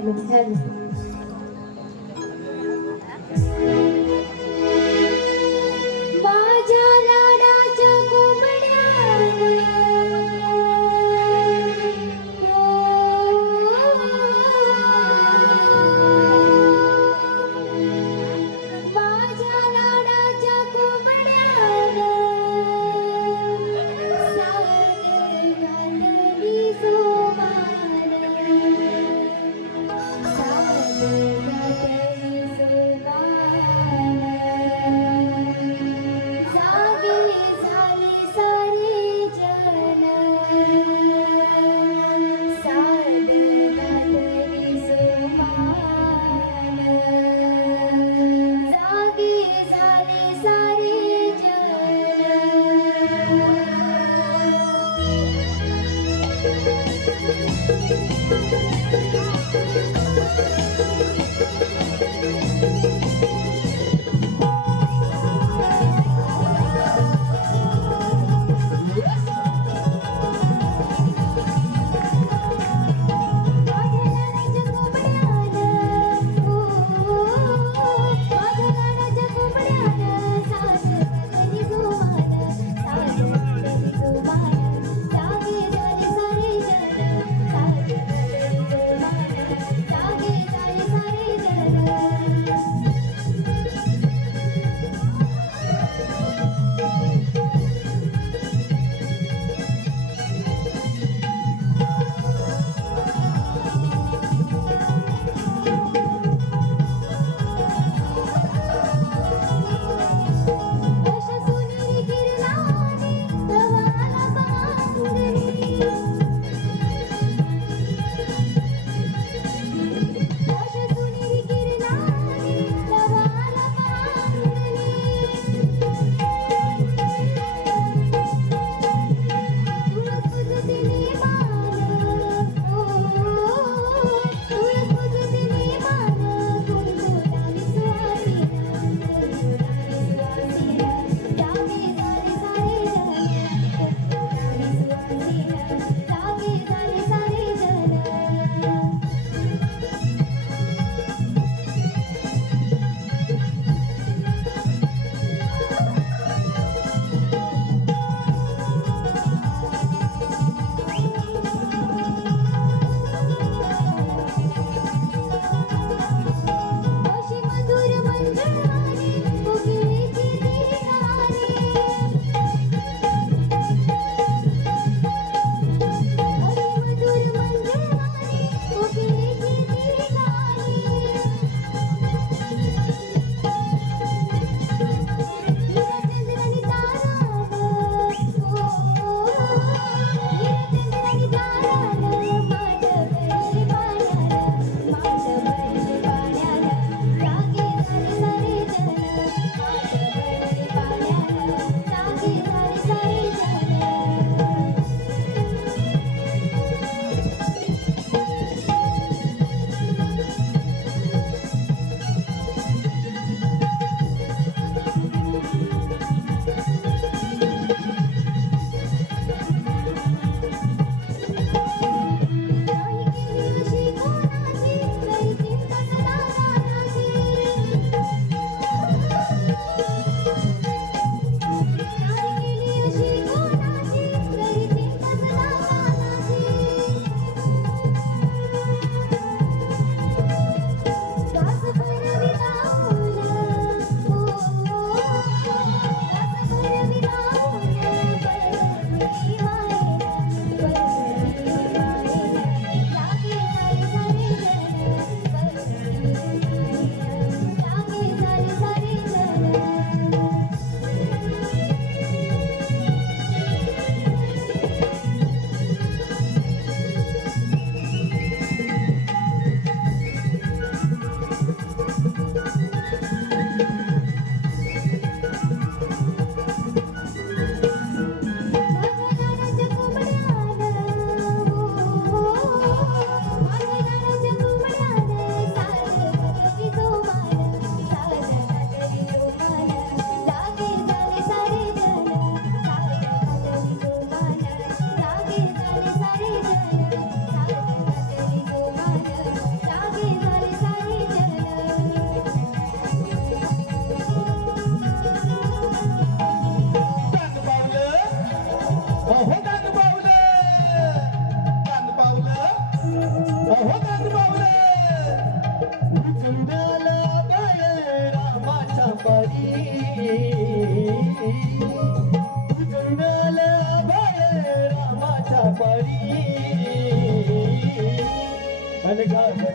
विठ्ठल माझ्या लाडाच्या कोंबड्या माझ्या लाडाच्या कोंबड्या सारे घालली सोमार सारे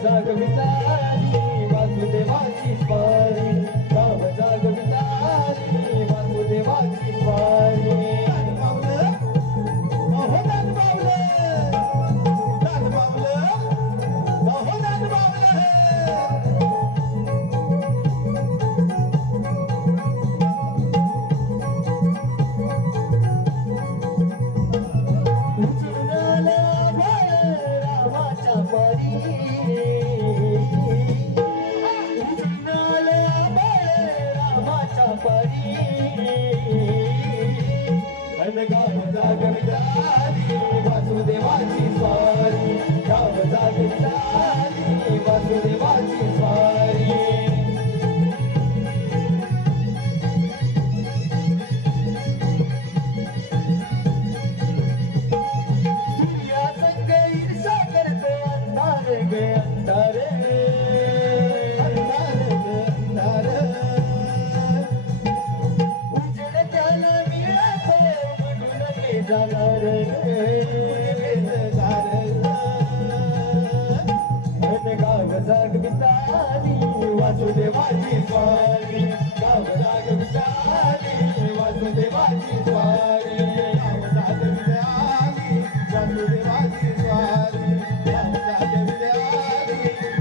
जागवितारी वासुदेवाची स्वारी गाव जागवितारी वासुदेवाची स्वारी गाव जागवितारी वासुदेवाची स्वारी गाव जागवितारी वासुदेवाची स्वारी सूर्यासंग ईर्षा करतो अंधार गे अंधार अंधार गे अंधार उजेड त्याला मिळतो म्हणून गे जाणार गाव जागवितारी वासुदेवाची स्वारी गाव जागवितारी वासुदेवाची स्वारी गाव जागवितारी वासुदेवाची स्वारी गाव जागवितारी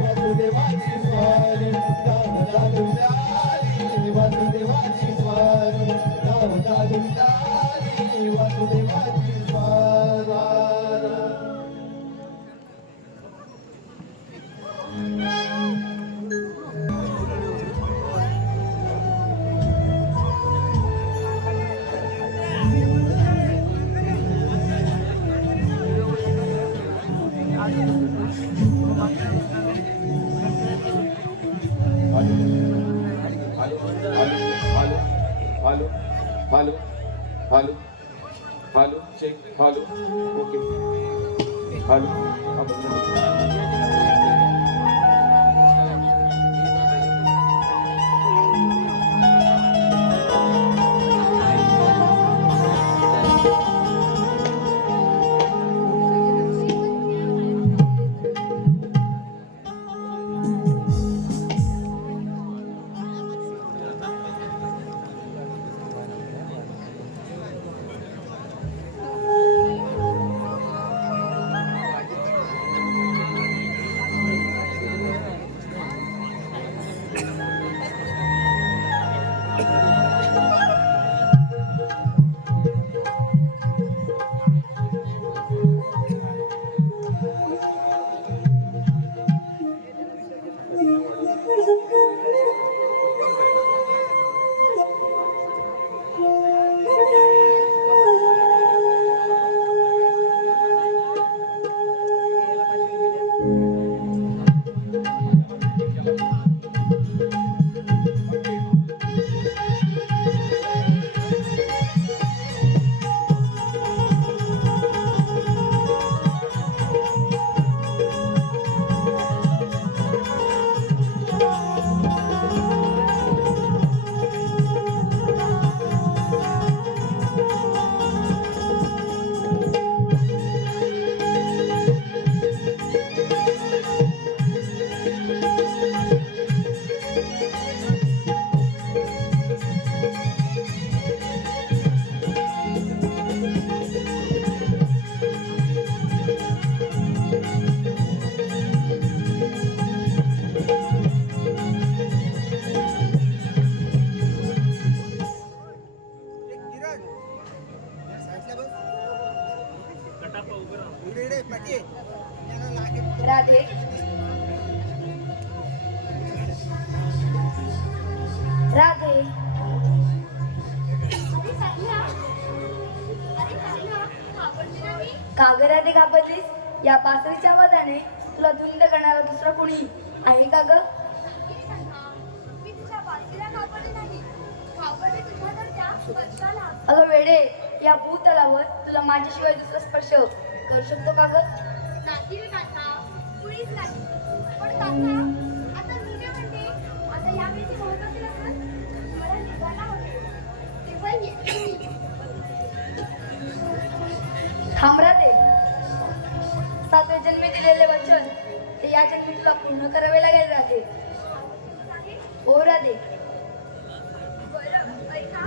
वासुदेवाची स्वारी गाव जागवितारी वासुदेवाची स्वारी गाव जागवितारी वासुदेवाची स्वारी Halo, halo, cek, halo, oke, halo, Radhe Radhe काग राधे घाबरलीस? या पासरीच्या आवाजाने तुला धुंद करणारा दुसरा कोणी आहे का ग? अगं वेडे, या भूतलावर तुला माझ्याशिवाय दुसरा स्पर्श करू शकतो का ग? नाही रे काका, कुणीच नाही. पण काका, आता मी काय म्हणते, आता या वेळेची महत्त्व असेल असं, मला निघायला हवं. तेव्हा येते मी. थांब राधे, सातवे जन्मी दिलेले वचन ते या वचन मी तुला पूर्ण करावे लागेल राधे. आहे? हो राधे. बरं ऐका.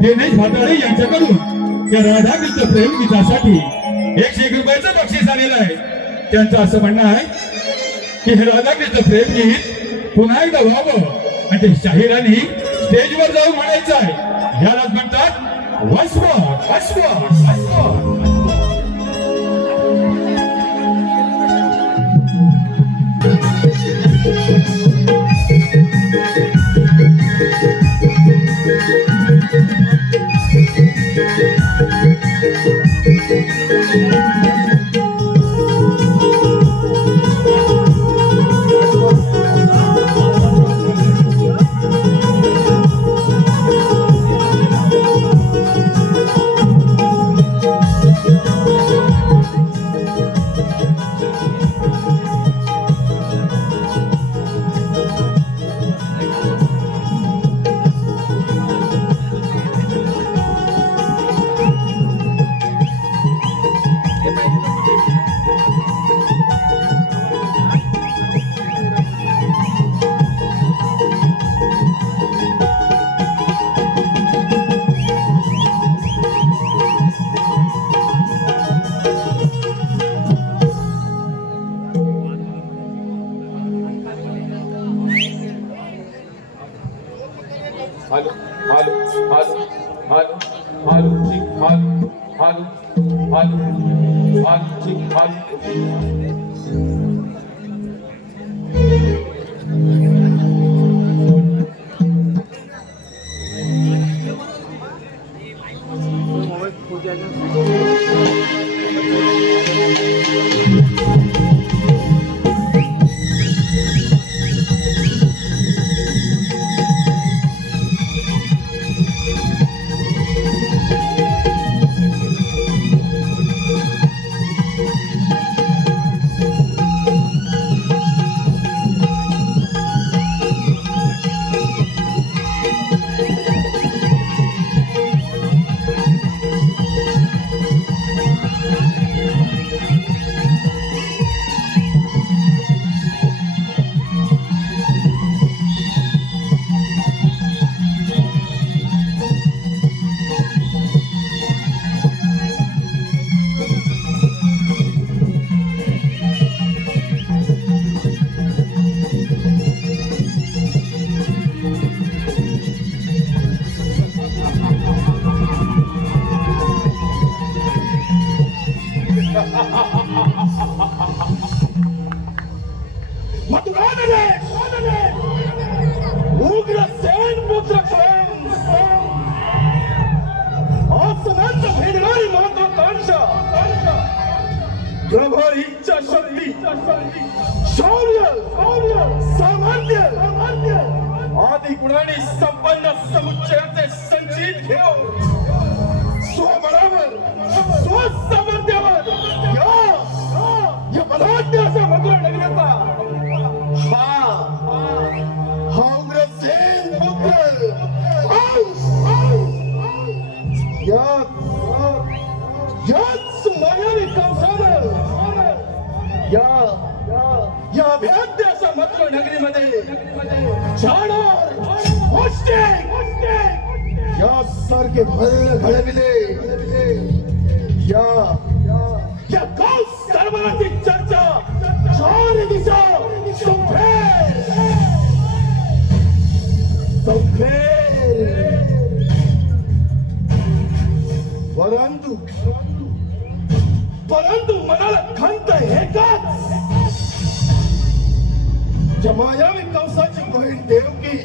दिनेश भाताडे यांच्याकडून त्या राधाकृष्ण प्रेम गीतासाठी 101 रुपयाचं बक्षीस आलेलं आहे. त्यांचं असं म्हणणं आहे की हे राधाकृष्ण प्रेम गीत पुन्हा एकदा व्हावं आणि ते शाहिरांनी स्टेजवर जाऊन म्हणायचं आहे. यालाच म्हणतात वसवट वसवट वसवट. हालू चिक हालू हालू हालू हालू चिक हालू उग्रसेन पुत्र आसमांत भेदणारी महत्वाकांक्षा प्रबळ इच्छा शक्ती शौर्य सामर्थ्य आदी गुणांनी संपन्न समुच्चयाचे संचित घेऊन स्वबळावर स्वसामर्थ्यावर या बलाढ्य असा मधुर नगराचा हा उग्रसेन पुत्र याच मायावी कंसानं या अभेद्य अशा मधुर नगरीमध्ये जाणार यासारखे भल घडविले या गाव सरबराची चर्चा चार दिशा परंतु मनाला खंत एकाच जमायावी कंसाची बहीण देवकी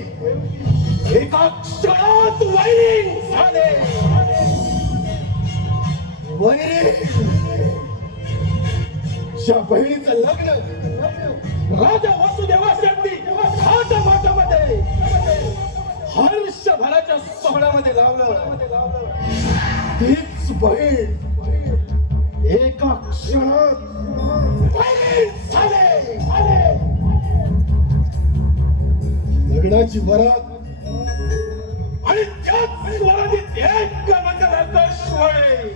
एका क्षणात वैरी झाले ज्या बहिणीचं लग्न राजा वसुदेवाशी अगदी थाटामाटामध्ये हर्षभराच्या सोहळ्यामध्ये लावलं तीच बहीण एका क्षणात वैरी झाले लग्नाची वरात आणि त्याच वरातीत एक मंगलाकाशवाणी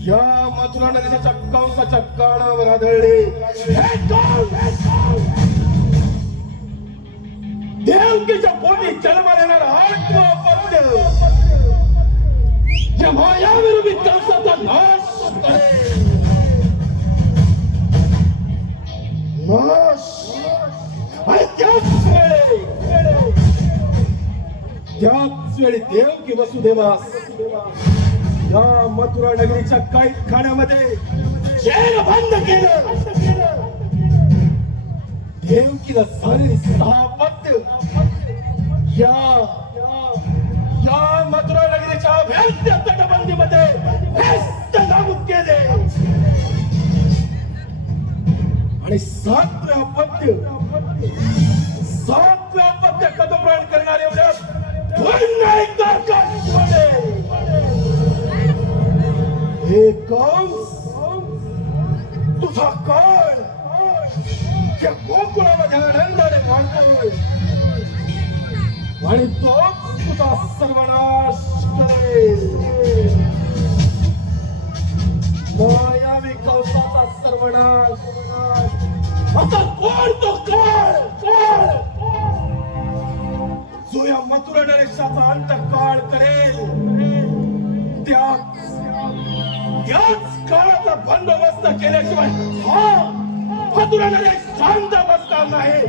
या मथुरा नदीच्या कंसाच्या कानावर आदळले देवकीच्या पोटी जन्माला येणारा आत्मपत्य या मायाविरूपी कंसाचा नाश करेल आणि त्याच वेळी देवकी वसुदेवास या मथुरा नगरीच्या कैद खाण्यामध्ये जेल बंद केलं देवकीला झालेली सहापत्य या मथुरा नगरीच्या अभेद्य तटबंदीमध्ये नाबूद केले आणि सातव्या अपत्य कदमरान करणारे एवढ्यात पुन्हा एकदा आकाशवाणी हे कंस तुझा काळ त्या गोकुळामध्ये आनंदाने वाढतोय आणि तोच तुझा सर्वनाश करेल मायावी कंसाचा सर्वनाश आता कोण तो काळ जो या मथुरा नरेशाचा अंत काळ करेल त्याच काळाचा बंदोबस्त केल्याशिवाय हा मथुरा नरेश शांत बसणार नाही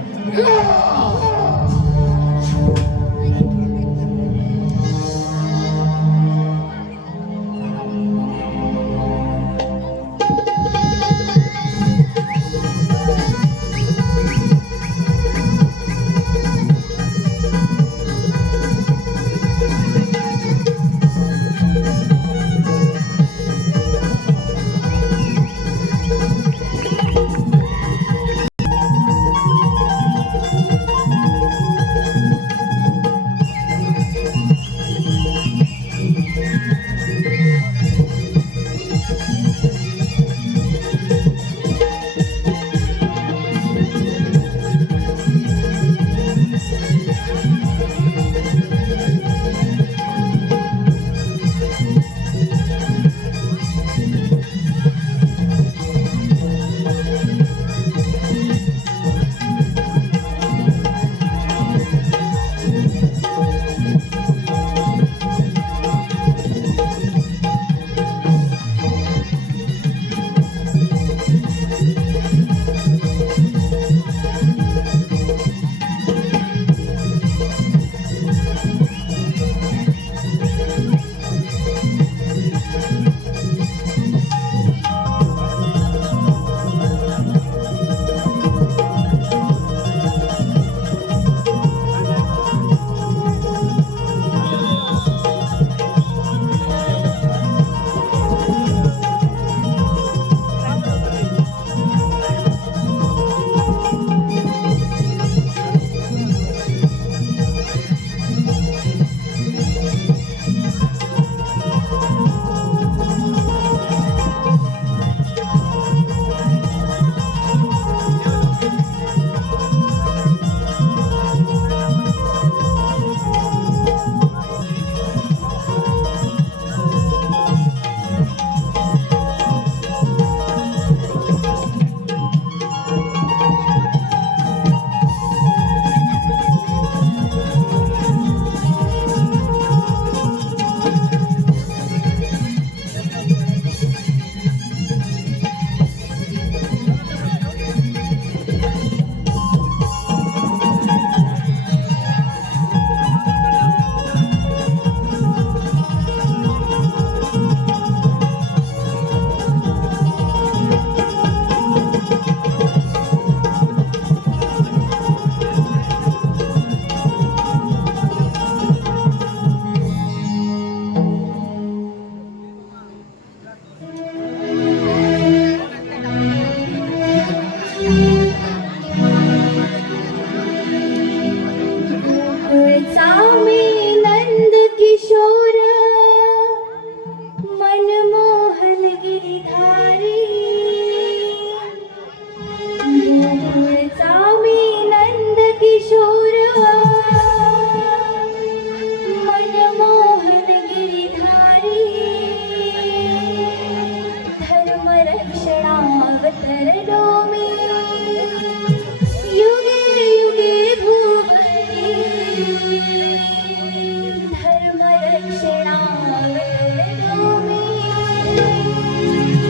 धर्मरक्षणावतरलो मी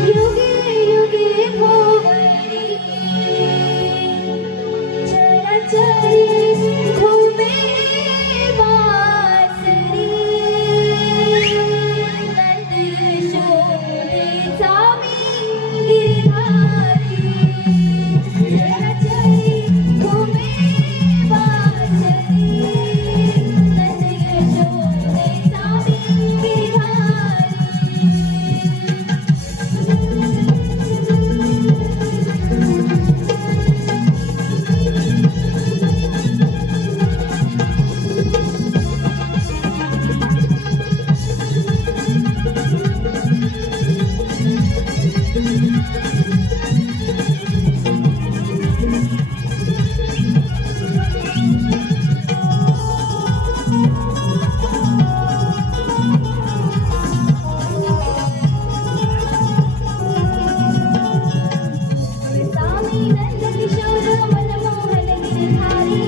युगे युगे भोवरी चराचरी घुमे वासरी नंद यशोदेचा मी गिरधारी चराचरी घुमे वासरी नंद यशोदेचा मी गिरधारी तुळसामी नंद किशोर मनमोहन गिरधारी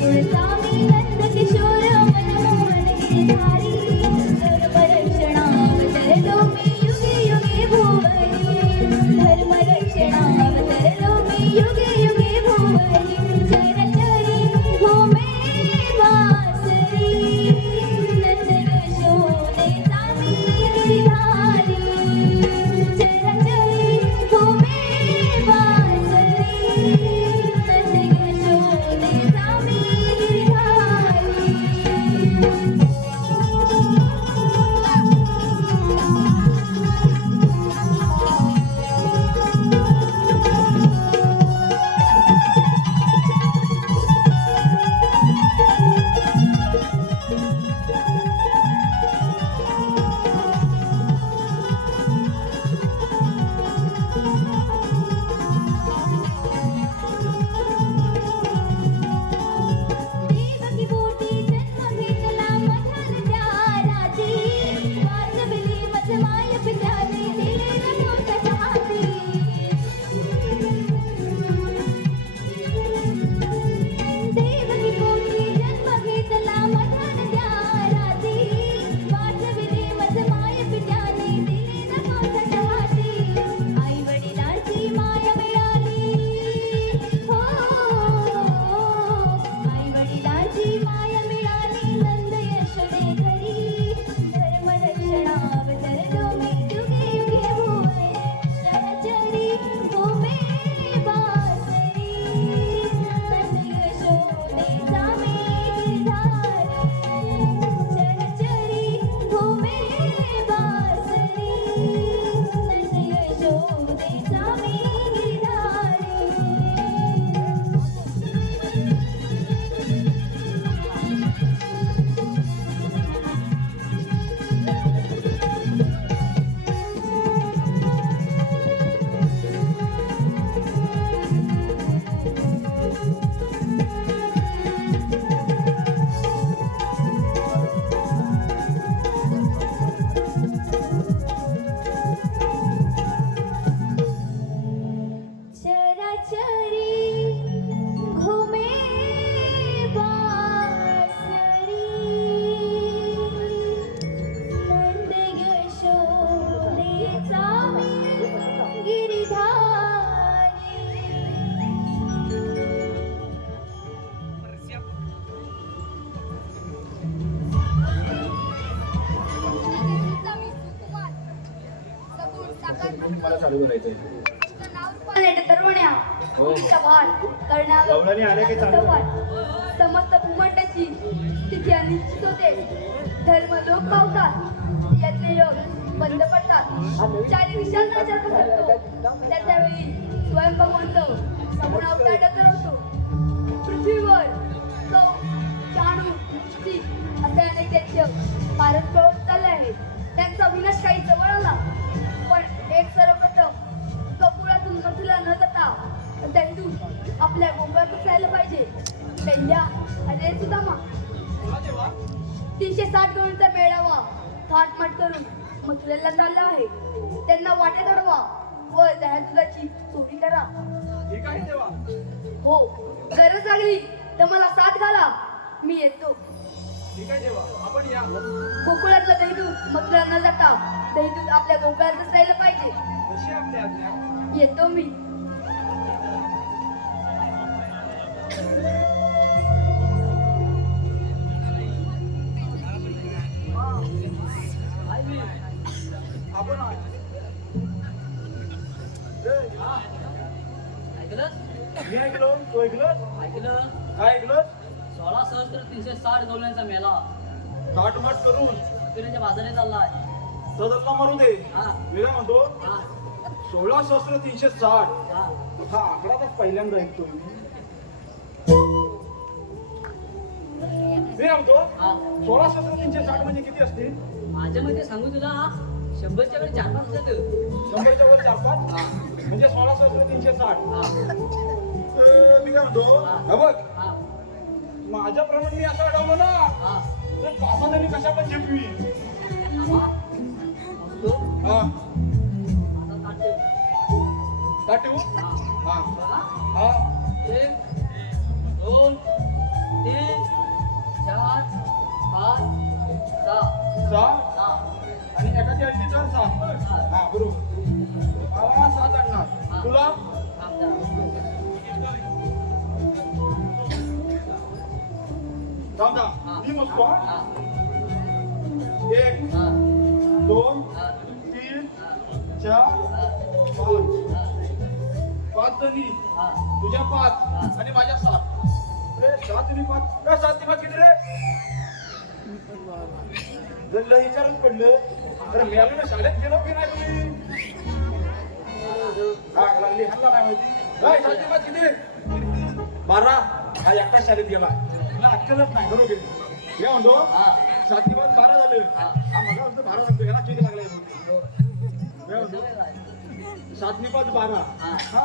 तुळसामी नंद किशोर मनमोहन गिरधारी धर्मरक्षणावतरलो मी युगे युगे भुवरी धर्मरक्षणावतरलो मी युगे युगे भुवरी चरचरी घुमे वासरी नंद यशोदेचा मी गिरधारी चरचरी घुमे वासरी नंद यशोदेचा मी देवकी बोटी जन्म घेतला मधान त्या राती वाचविली मज माय पित्याने दिले न पोटाच्या हाती देवकी बोटी जन्म घेतला मधान त्या राती वाचविली मज माय पित्याने दिले न पोटाच्या हाती आई वडिलांची माया मिळाली हो आई वडिलांची माया मिळाली नंद यशोदे घरी धर्मरक्षणावतरलो मी युगे युगे भुवरी चरचरी घुमे वासरी नंद यशोदेचा मी गिरधारी चरचरी घुमे वासरी नंद यशोदेचा मी गिरधारी चराचरी घुमे वासरी नंद यशोदेचा मी गिरधारी मला चालू करायचंय तरुण्या मुलीचा भान करण्याला गवळणी आले की चालू सवाल. समस्त भूमंडाची स्थिती अनिश्चित होते धर्म लोक पावतात यातले योग बंद पडतात चारी विशाल राजा पसरतो त्यावेळी स्वयं भगवंत सगुण अवतार होतो पृथ्वीवर सौ चाणू मुष्टी असे अनेक दैत्य भारत पळत चालले आहे त्यांचा विनाश काही जवळ आला पण एक सर्वप्रथम कपुरातून मथुरा न जाता त्यांतून आपल्या गोकुळातच राहिलं पाहिजे त्यांच्या अरे सुदामा 360 गवळींचा मेळावा थाटमाट करून मथुरेला चालला आहे त्यांना वाटेत अडवा व दह्या दुधाची चोरी करा ठीक आहे तेव्हा हो गरज लागली तर मला साथ घाला मी येतो ठीक आहे देवा, आपण या. गोकुळातलं दहीदूध मथुरा न जाता दहीदूध आपल्या गोकुळातच राहिलं पाहिजे. कशी आपली आज्ञा? येतो मी. आपण आहे. ऐकलं मी ऐकलो, तू ऐकलं? ऐकलं काय ऐकलं? 16,360 गवल्यांचा मेला ताटमाट करून पिण्याच्या बाजारात चाललाय. सदरला मारू दे. हा मी काय म्हणतो, हा 16,360 हा हा आकडा तर पहिल्यांदा ऐकतो मी. मी म्हणतो हा 16,360 म्हणजे किती असतील? माझ्या मध्ये सांगू तुला 100च्या कडे 4-5 जात. 100च्या वर 4-5 हा म्हणजे 16,360. हा मी काय म्हणतो, हा बघ हा माझ्याप्रमाणे मी असं अडवलं ना हा तर 5 जणी कशा पण झेपवी. तो हा आता ताट ठेव. का ठेवू? हा हा बघा. हा 1 2 3 4 5 6 सहा 6 आणि एखादी अंडी तर 7. हा बरोबर. मला 7 आणणार. तुला राम हा. मी मस्त 1 2 3 4 5 जणी तुझ्या 5 आणि माझ्या 7. अरे 7 आणि 5 काय 7 आणि 5 किती रे? जर लय विचारच पडलं तर मी आलो ना शाळेत गेलो की नाही तुम्ही? हा लागली हल्ला नाही माहिती. काय 7 आणि 5 किती? 12. हा एकटा शाळेत गेला. मला अक्कलच नाही बरोबर. मी म्हणतो 7 आणि 5 12 झालं. हा मला म्हणतो 12 झालं. ह्याला किती लागलाय मी म्हणतो 7 आणि 5 12. हा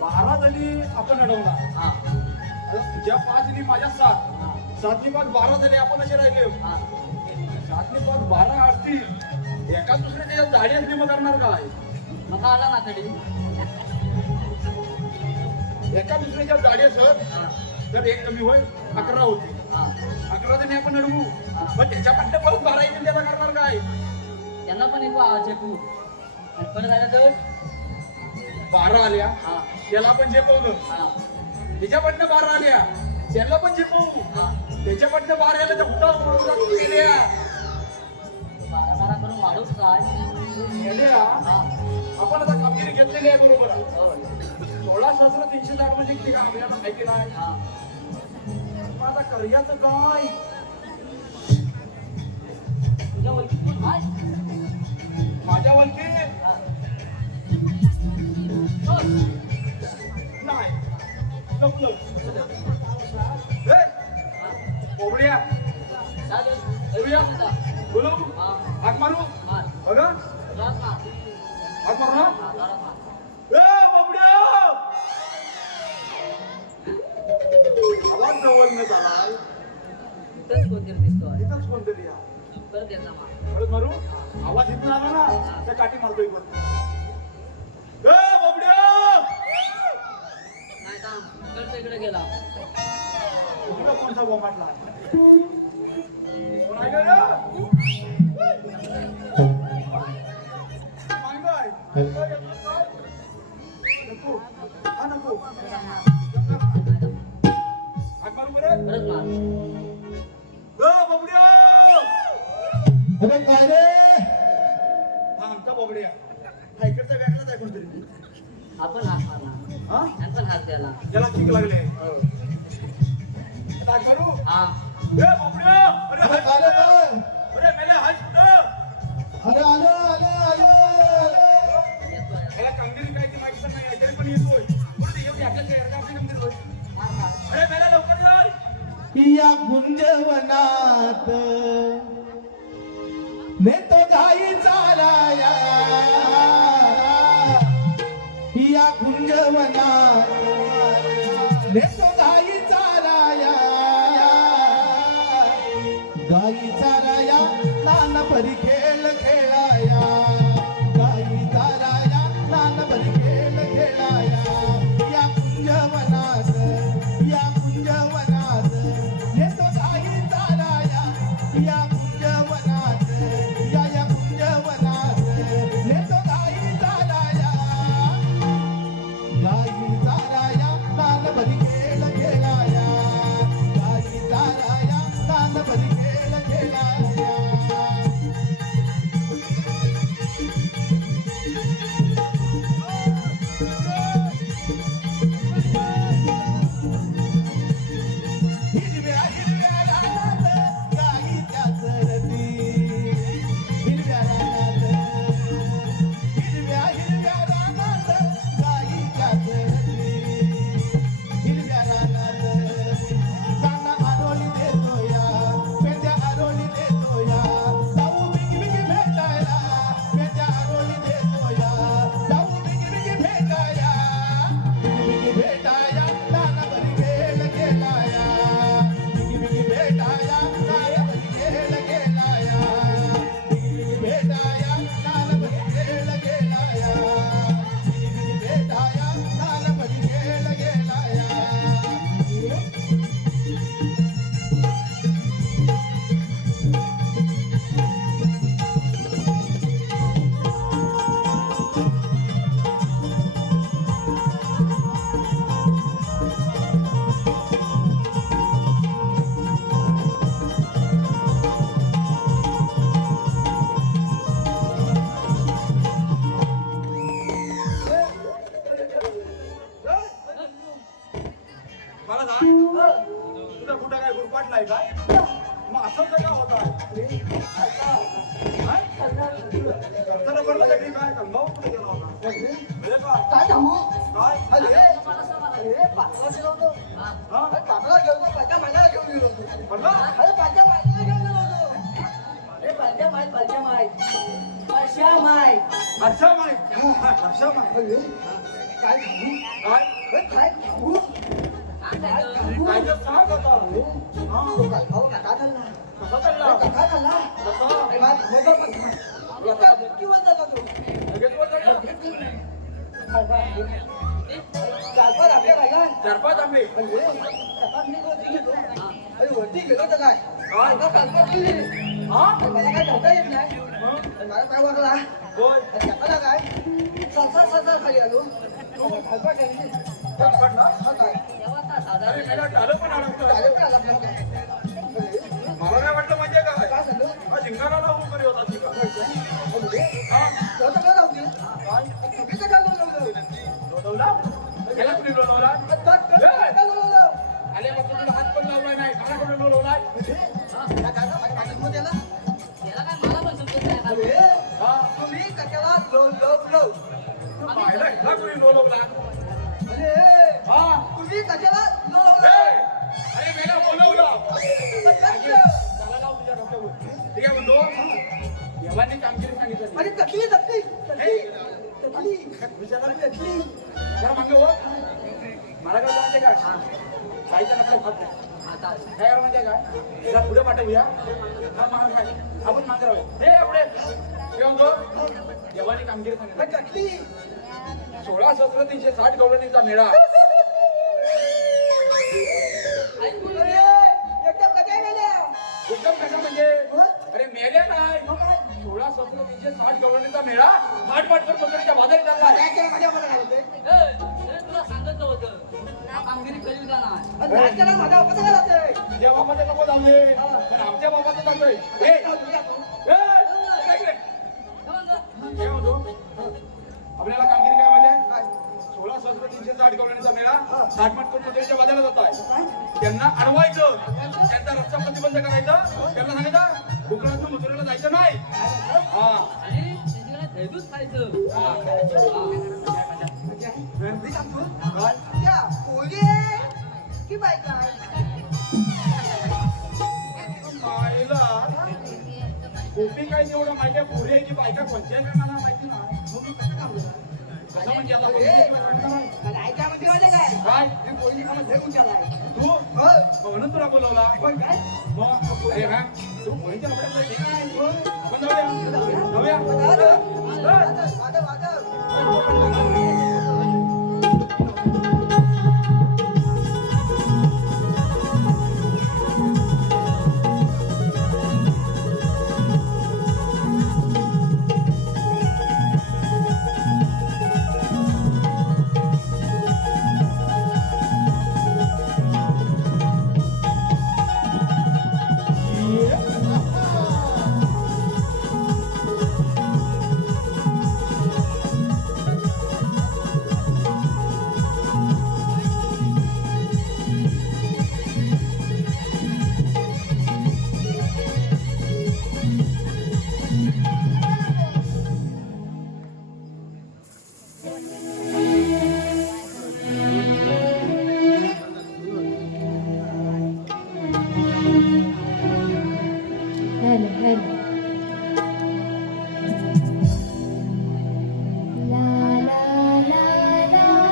12 जणी आपण अडवणार. तुझ्या 5 आणि माझ्या 7. 7 आणि 5 12 जणी आपण असे राहिले. 7 आणि 5 12 असतील. एका दुसऱ्याच्या जाडी असली मग करणार काय? मग आला ना कडे. एका दुसऱ्याच्या जाडी असत तर एक कमी होईल 11 होती. 11 जणी आपण अडवू. पण त्याच्या पट्ट्या परत 12 येतील त्याला करणार काय? त्यांना पण एक आवाज चेकू आणि परत आलं तर 12 आल्या हा त्याला पण झेपवलं. हा त्याच्या पट्ट्या 12 आल्या त्याला पण झेपवू. हा त्याच्या पट्ट्या 12 आल्या तर फुटा गेल्या. 12 करून वाढवू काय. गेल्या. हा आपण आता कामगिरी घेतलेली आहे बरोबर आहे. हो 16,360 म्हणजे किती काम आपल्याला माहिती नाही. हा मग आता कर्याचं काय? तुझ्या ओळखीत कोण आहे? माझ्या वलकी हा. नाही लपलं. हे, कोंबड्या चालेल. बोलूया. बोलू हा हाक मारू हा बघा जोरात मार. हाक मारू ना. हा, जोरात मार. ए बोबड्या आवाज जवळ न झाला. इथंच कोणतरी दिसतोय. इथंच कोणतरी या. परत याचा मार. परत मारू. आवाज इथून आला ना त्या काठी मारतोय पण. ए बोबड्या नाही थांब. परत इकडे गेला. तुला कोणता बोमाटला? कोण आहे का रे? मांगाय. नको. हा नको. हाक मारू बरं. परत मार. ए बोबड्या अरे काय रे? हा आमचा बोबड्या. हा इकडचा वेगळाच आहे कोणतरी. आपण हात मारला. हा आणि पण हात द्याला. याला किक लागले. आता हाक मारू. हा ए बोबड्या अरे अरे हात आलं कुठं? काय? अरे मेले हात कुठं? अरे आलं आलं आलं आलं. येतोय. याला कामगिरी काय ती माहिती पण नाही तरी पण येतोय. पुढे येऊ दे आपल्या शहरात आपली कामगिरी होईल. मार मार. अरे मेला लवकर जाय. या गुंजवनात नेतो गाई चालाया या गुंजवनात नेतो गाई चालाया गाई चालाया नाना परी खेळ खेळाया गाई चालाया नाना परी खेळ खेळाया या गुंजवनात नेतो गाई चालाया घरचा रबरला कधी काय गंगाव कुठे गेला होता? म्हणजे काय? काय थांबू काय? अरे पाचला गेलो होतो हा? अरे पाचला गेलो होतो पाचच्या महिन्याला घेऊन गेलो होतो म्हणला? अरे पाचच्या महिन्याला घेऊन गेलो होतो अरे पाचच्या माय हर्षा माय. हर्षा माय. अरे काय थांबू काय? अरे काय थांबू काय झालं? काय ते सांग आता. हा? तो काय खाऊ काका खाल्ला कसा चालला? काका खाल्ला कसा? अरे माझा एका बुक्कीवर झाला तो लगेच वर चढला? चार-पाच आपल्या राहिला 4-5 आंबे. अरे सकाळ मी वरती गेलो अरे वरती गेलो तर काय काय? आता चालपाच गेली हा? अरे मला काय ठेवता येत नाही हं? अरे मला काय वागला होय. अरे त्याला काय ससा खाली आलो चालपाच गेली चालपाटला? हा काय तेव्हा साधा अरे मेला झालं पण अडकलं. झालं काय आपल्याला काय अरे मला काय वाटलं म्हणजे काय? काय झालं हा शिंगाराला उभं करी होता शिंगा. अरे हा? स्वतः काय लावली काय? चुकीचं काय लावलं लोलवला? गेला कुणी लोलवला? काय लावलं आल्यापासून तुला हात पण लावलाय नाही. कानाकडे लोलवलाय? काय काय माझ्या पाठीमध्ये त्याला त्याला काय मला पण समजत नाही आता. अरे हा? तुम्ही कशाला लव पाहिला हिला कुणी लोलवला? अरे हा? तुम्ही कशाला ए! अरे मेला बोलवला. त्याला लाव तुझ्या डोक्यावर. ठीक आहे म्हणतो? देवाने कामगिरी सांगितलं. अरे तकली तकली तकली तकली विचारला नाही? तकली जरा मागे हो. मला काय माहिती काय? खायचं नका खात नाही. आता काय यार म्हणजे काय? त्याला पुढे पाठवूया. हा माग काय? आपण मागे राहूया. हे पुढे. हे म्हणतो? देवाने कामगिरी सांगितलं. तकली 16,360 गवळणीचा मेळा. ऐकून अरे घे. एकदम कटाय गेल्या उत्तम कसा म्हणजे? अरे मेले नाही. 16,360 गवळणीचा मेळा माटमाटकर मंदिराच्या बाजारी चालला आहे. काय केलं माझ्या मला काय होते ए, तुला सांगितलं होतं ना कामगिरी करील का नाही. काय केलं माझ्या बापाचं काय होतंय तुझ्या बाबाचे नको झाले पण आमच्या बाबाचे चालतंय. हे, हे, इकडे, इकडे. हे म्हणतो, आपल्याला कामगिरी काय माहिती 16,360 गवळणीचा मेळा माटमाटकर मंदिराच्या बाजारात जात आहे. त्यांना अडवायचं, त्यांचा रस्ता प्रतिबंध करायचा, त्यांना सांगायचं डुकरातून मथुरेला जायचं नाही. हा आणि त्यांच्याकडे धैर्यच खायचं. हा. मी सांगतो त्या पोरी आहे की बायका आहे? माईला गोपी काय तेवढं माहिती आहे, पोरी आहे की बायका कोणत्या आहे काय मला माहिती नाही. मग मी कसं थांबलो? कसं म्हणजे आता अरे, पोरी? मला ऐकायमध्ये माहिती आहे काय मी पोरी मला लय उंचाला आहे तू हो म्हणून तुला बोलवला पण काय मग अरे हा तू पोरीच्या कपड्यात जायची काय? आपण जाऊया हॅलो हॅलो ला ला ला ला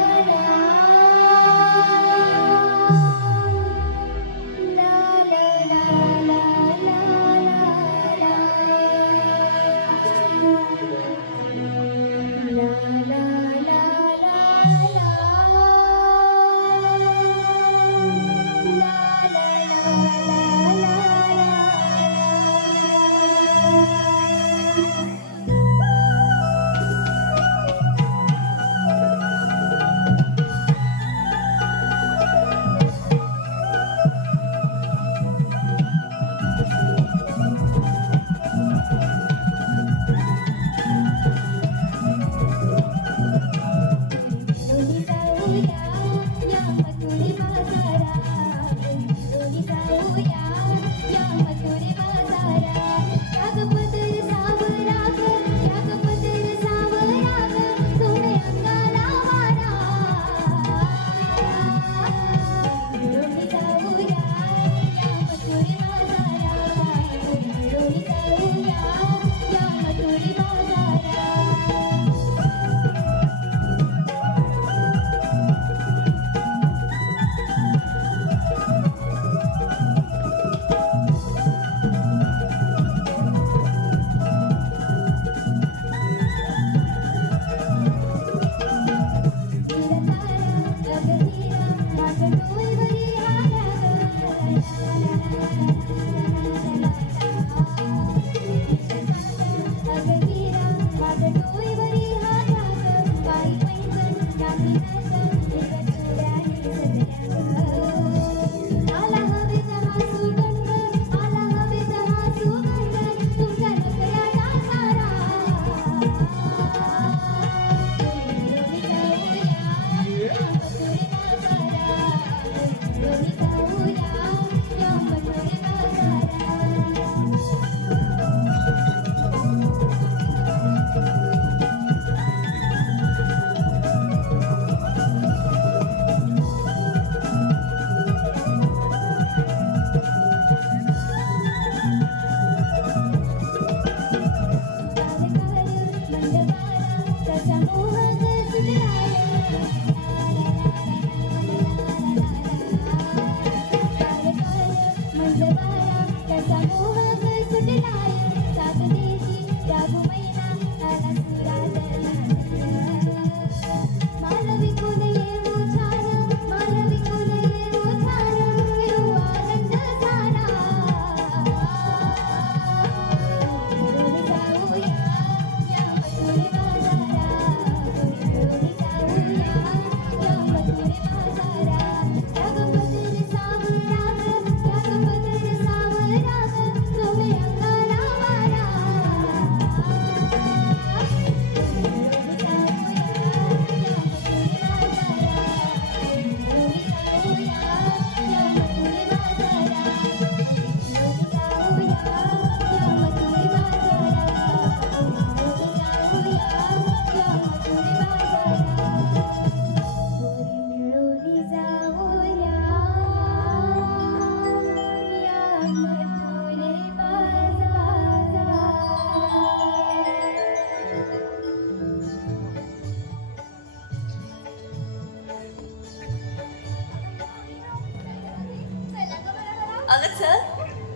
अगं चल.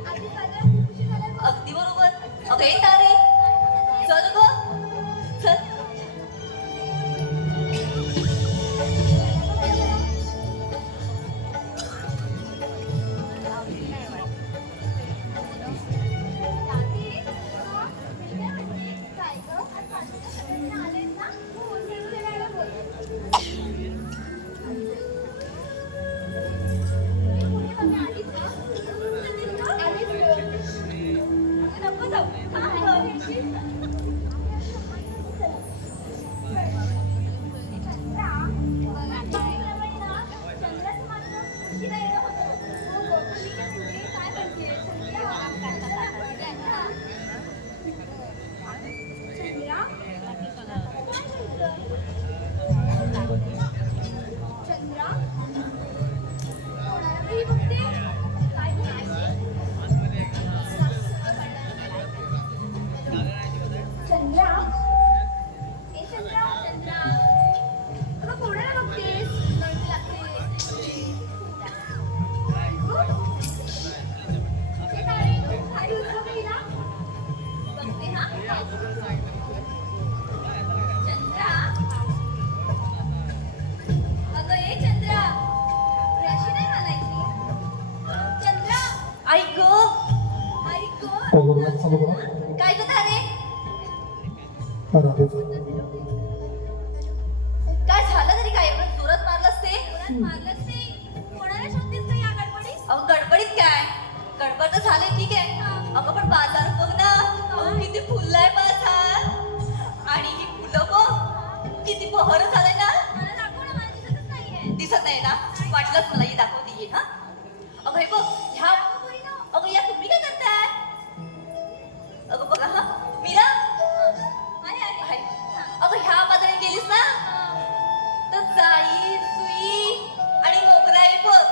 आधी सगळ्यात उशीर झालाय बघ. अगदी बरोबर. अगं ये तारे. चल ग. चल. काय गं? आज बाजूच्या आलेत ना? हो, ते फिरायला बोलले. नको जाऊ. चंद्रा कोणालाही बघते काय चंद्रा ए चंद्रा चंद्रा अगं कोणाला बघतेस नळी लागते हे काय खाली उतरवली ना बघते हा चंद्रा अगं ए चंद्रा अशी नाही म्हणायची चंद्रा ऐक ग. ऐक काय ग तारे. काय झालं तरी काय एवढं जोरात मारलंस ते. मारलंच नाही कोणाला शोधतेस का या गडबडीत अगं गडबडीत काय. गडबड तर झाले ठीक आहे. अगं पण बाजार बघ ना. अगं किती फुललाय बाजार. आणि ही फुलं बघ किती बहर झालंय ना. मला दाखव ना मला दिसतच नाहीये दिसत नाही ना. वाटलंच मला ही दाखवते ये. हा अगं हे बघ ह्या. अगं या तुम्ही काय करताय. अगं बघा हा मीरा. हाय. अगं ह्या बाजारात गेलीस ना तर जाई सुई आणि मोगरा आहे बघ.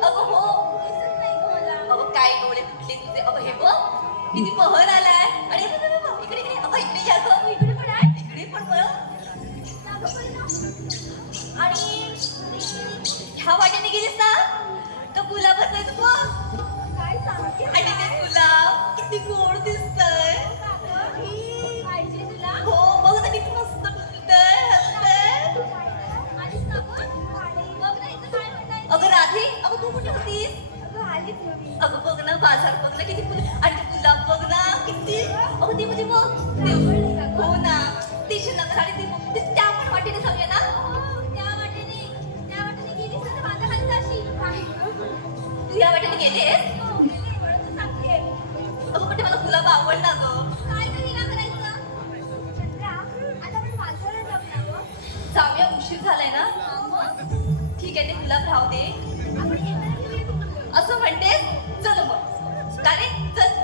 अगं हो. दिसत नाही गं मला अगं काय डोळे फुटले तुझे. अगं हे बघ किती बहर आलाय. आणि इकडे इकडे अगं इकडे या गं. इकडे पण आहे. इकडे पण बघ. दाखव बरं ना. आणि ह्या वाटेने गेलीस ना तर गुलाब असायचं बघ. काय सांगते आणि ते गुलाब किती गोड दिसतंय. पाहिजे तुला हो बघ ना किती मस्त दिसतंय. हसतंय. आलीच ना गं बघ ना इथं काय म्हणताय अगं राधी अगं तू कुठे होतीस. अगं आलीच नव्हती अगं बघ ना बाजार बघ ना किती फुलं. आणि ते गुलाब बघ ना किती. अगं ते म्हणजे बघ ते हो ना स्टेशन नगर आणि ते बघ ते त्या पण वाटेने जाऊया ना. त्या वाटेने गेलीस तर माझ्या खाली जाशील तू या वाटेने गेलीस. म्हणून तर सांगते अगं पण ते मला गुलाब आवडला गं. काय तरी हिला करायचं चंद्रा आता आपण बाजारात जाऊ ना गं जाऊया उशीर झालाय ना. मग ठीक आहे ते गुलाब राहू दे. आपण येताना घेऊया की फुलं. असं म्हणतेस चल मग. का रे चल.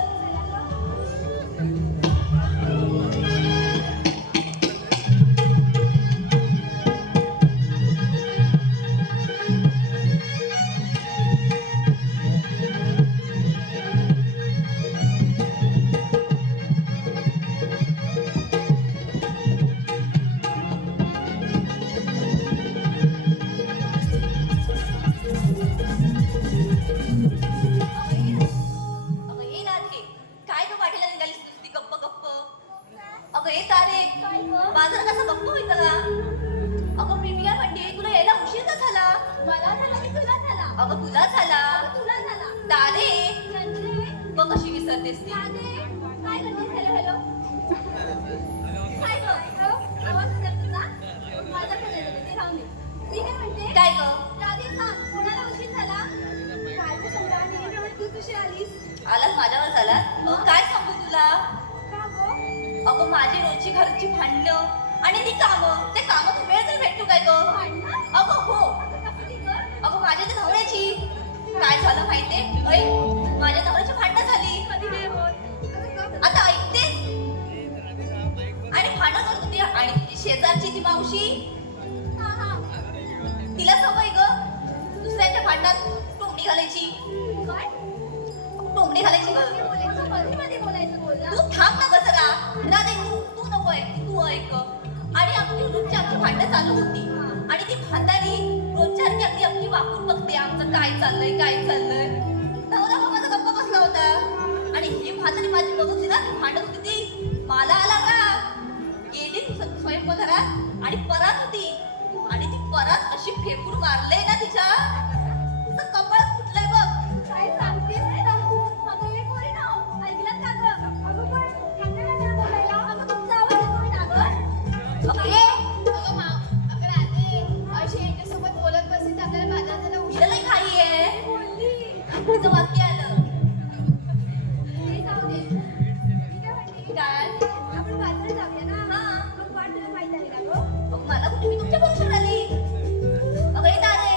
अगं ये राधे. काय गं वाटेला निघालीस नुसती गप्प गप्प. अगं ये तारे. बाजार कसा गप्प होईल का. अगं मी काय म्हणते तुला यायला उशीर का झाला. मला झाला की तुला झाला अगं तुला झाला. तुला झाला तारे चंद्रे बघ कशी विसरतेस ती. राधे काय करतेस हॅलो काय गं आवाज येतो तुझा माझा खाली ते राहून दे मी काय म्हणते काय गं राधे सांग कोणाला उशीर झाला काय गं चंद्रा नेहमीप्रमाणे तू कशी आलीस आलास माझ्यावर झाला. अगं काय सांगू तुला. का गं अगं माझी रोजची घरची भांडणं आणि ती कामं. ते कामात वेळ तर भेटतो काय गं. भांडणं अगं हो. कसली गं अगं माझ्या तर नवऱ्याची. काय झालं माहितीये ऐक माझ्या नवऱ्याची भांडणं झाली. कधी नाही होत आता ऐकतेस. आणि भांडण करत होती. आणि तिची शेजारची ती मावशी हा हा तिला सवय ग दुसऱ्यांच्या भांडणात टोमणी घालायची. काय टोमणी घालायची ग. बोलायचं मध्ये बोलायचं बोल ना तू थांब ना ग जरा. ना दे तू नको ऐक तू ऐक. आणि आमची रोजची आमची भांडणं चालू होती. आणि ती म्हातारी रोजच्या अगदी वाकून बघते आमचं काय चाललंय काय चाललंय. आणि ही म्हातारी माझी बघत ना भांडत होती ती मला आला का गेली स्वयंपाकघरात आणि परात होती आणि ती परात अशी फेकून मारले ना तिच्या तिचं कपाळ फुटलंय बघ. काय सांगतेस रे दादू? अगं हे कोणी ना ऐकलं का गं? अगं पण ह्यांना काय जरा बोलायला? अगं तुमचा आवाज येतोय ना गं? अगं राधे, अशी यांच्यासोबत बोलत बसली तर आपल्याला बाजारात जायला उशीर तिला लई घाई आहे बोलली. तिचं वाक्य आलं ते जाऊ दे. मी काय म्हणते? काय आपण बाजारात जाऊया ना? हा. मग वाट तुला माहित आहे का गं? मग मला कुठे मी तुमच्या बरोबर आली अगं येत आले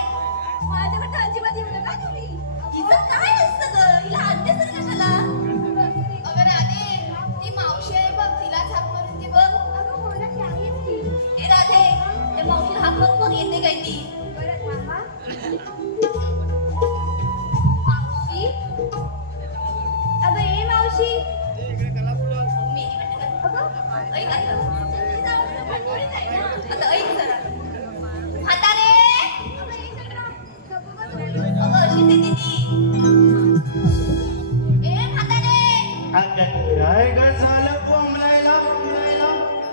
माझ्याकडे अजिबात येऊ नका तुम्ही. हिचं काय असतं ग हिला आणते तरी कशाला अगं राधे, ती मावशी आहे बघ, तिलाच हाक मारून ती बघ. अगं हो ना, ती आहेच ती. हे राधे ते मावशीला हाक मारून बघ येते काय ती बरं थांबा. मावशी अगं ए मावशी. मी ऐक आता ऐक जरा म्हातारे अगं अशीच येते ती ए म्हातारे अगं काय ग झालं बोंबलायला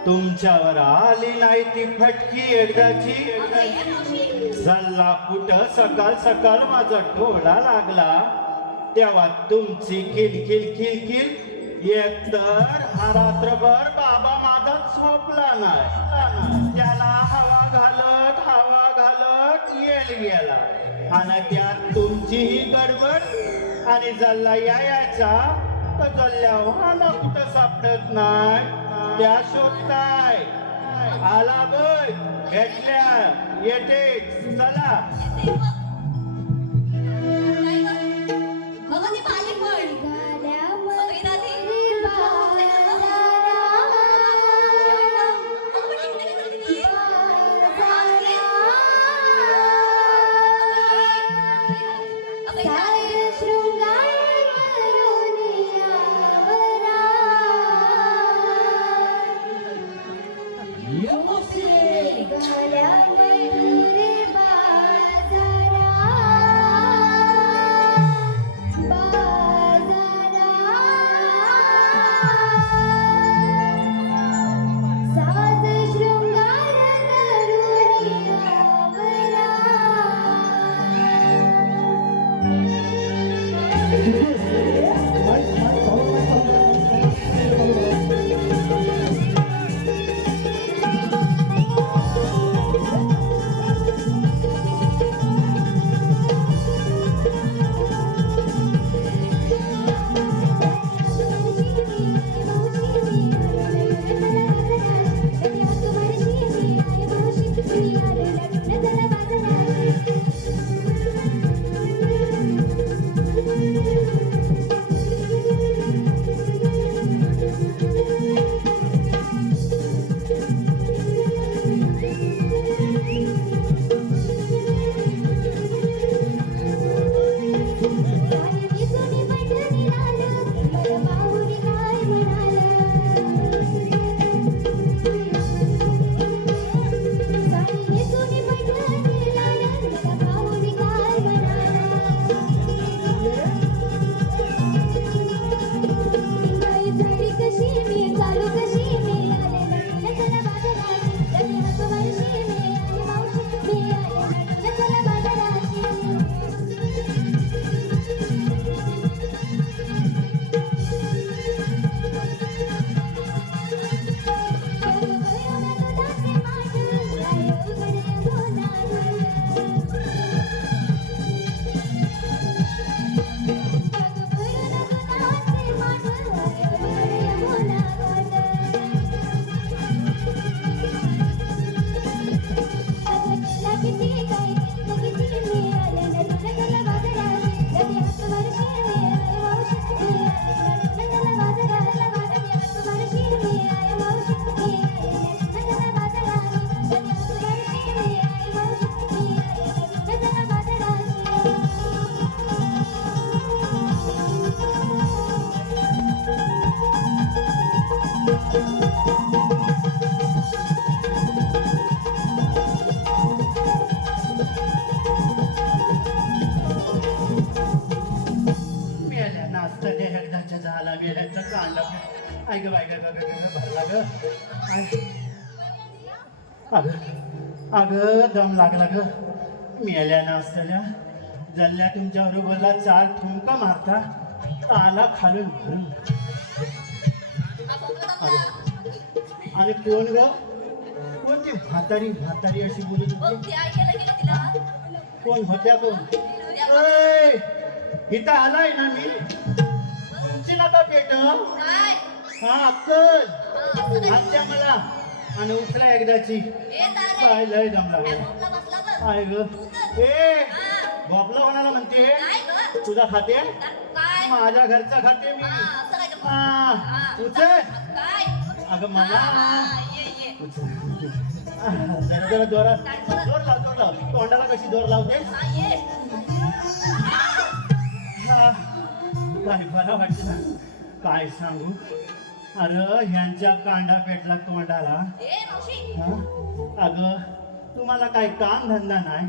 तुमच्यावर आली नाही ती फटकी एकदाची अगं ये मावशी सल्ला कुठं सकाळ सकाळ माझा डोळा लागला तेव्हा तुमची किलकिल किलकिल एकतर हा रात्रभर बाबा माझा झोपला नाही त्याला हवा घालत येल गेला आणि त्यात तुमचीही गडबड आणि जल्ला यायचा तर जल्ल्यावर मला कुठं सापडत नाही त्या शोधताय आला बघ भेटल्या येते चला येते बघ. काय गं? अगं ती पाली पण अगं ही राधे घाल्या मधुरे बाजारा मेल्यांचा कांदा ऐक भरला ग अगं दम लागला ग मेल्या नसलेल्या जल्ल्या तुमच्या बरोबरला 4 ठुमका मारता आला खालून भरून आणि कोण ग कोण ती म्हातारी अशी बोलत मग होती ती ऐकायला गेली तिला कोण होत्या कोण ए, इथं आलाय ना मी तुमची नका पेट काय हा अक्कल हा, असं नाही. आजच्या मला आणि उचला एकदाची ए, तारे. काय लय दम काय लागला भोपळा बसला गं? काय ग तू तर. ए हा. भोपला कोणाला म्हणते नाही गं. तुझा खाते काय माझ्या घरचा खाते मी हा, असं काय गं? हा, हा. उचल. काय अगं मला हा, ये जरा जोरात जोर लाव तोंडाला कशी जोर लावते हा, ये हा, काय बरं वाटत ना काय सांगू अरे ह्यांच्या कांदा पेटला तोंडाला ए मावशी हा? अगं तुम्हाला काही काम धंदा नाही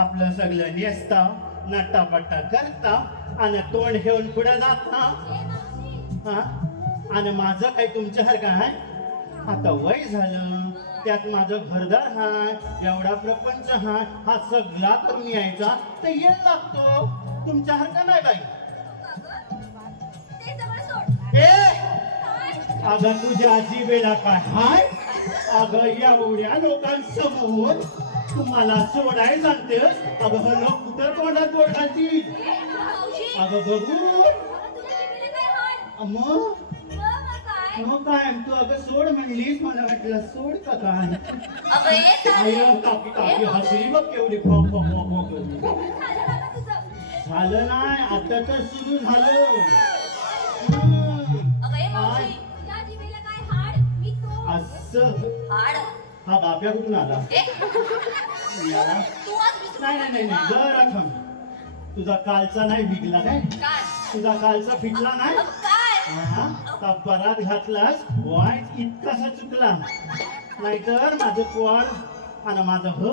आपलं सगळं नेसताव नट्टापट्टा करताव आणि तोंड घेऊन पुढे जाताव हा आणि माझं काही तुमच्यासारखं आहे आता वय झालं त्यात माझं घरदार हाय एवढा प्रपंच हाय हा सगळा करून यायचा तर येत लागतो तुमच्यासारखं नाही बाई ते सगळं सोड. ए अगं तुझ्या आजीबेला काय हाय अगं एवढ्या लोकांसमोर तुम्हाला सोडाय सांगतेस अगं हे लोक कुठं तोंडात बोट घालतील मावशी अगं बघू तुला जिभेला काय हाड? मग मग काय? तू अगं सोड म्हणलीस मला वाटलं सोड का काय अगं ए तारे. आय काकी हसली बघ केवढी खो खो खो खो करली. झालं ना गं तुझं? झालं नाही आता तर सुरू झालं अगं ए मावशी तुला जिभेला काय हाड? मी तो. असं हाड हा बाप्या कुठून आला ए याला? तू आज विसरू नाही नको. जरा थांब तुझा कालचा नाही बिगला काय काय तुझा कालचा फिटला नाही अगं काय हा का परात घातलास वाईट इतकासा चुकला नाहीतर माझं पोळ आणि माझं हो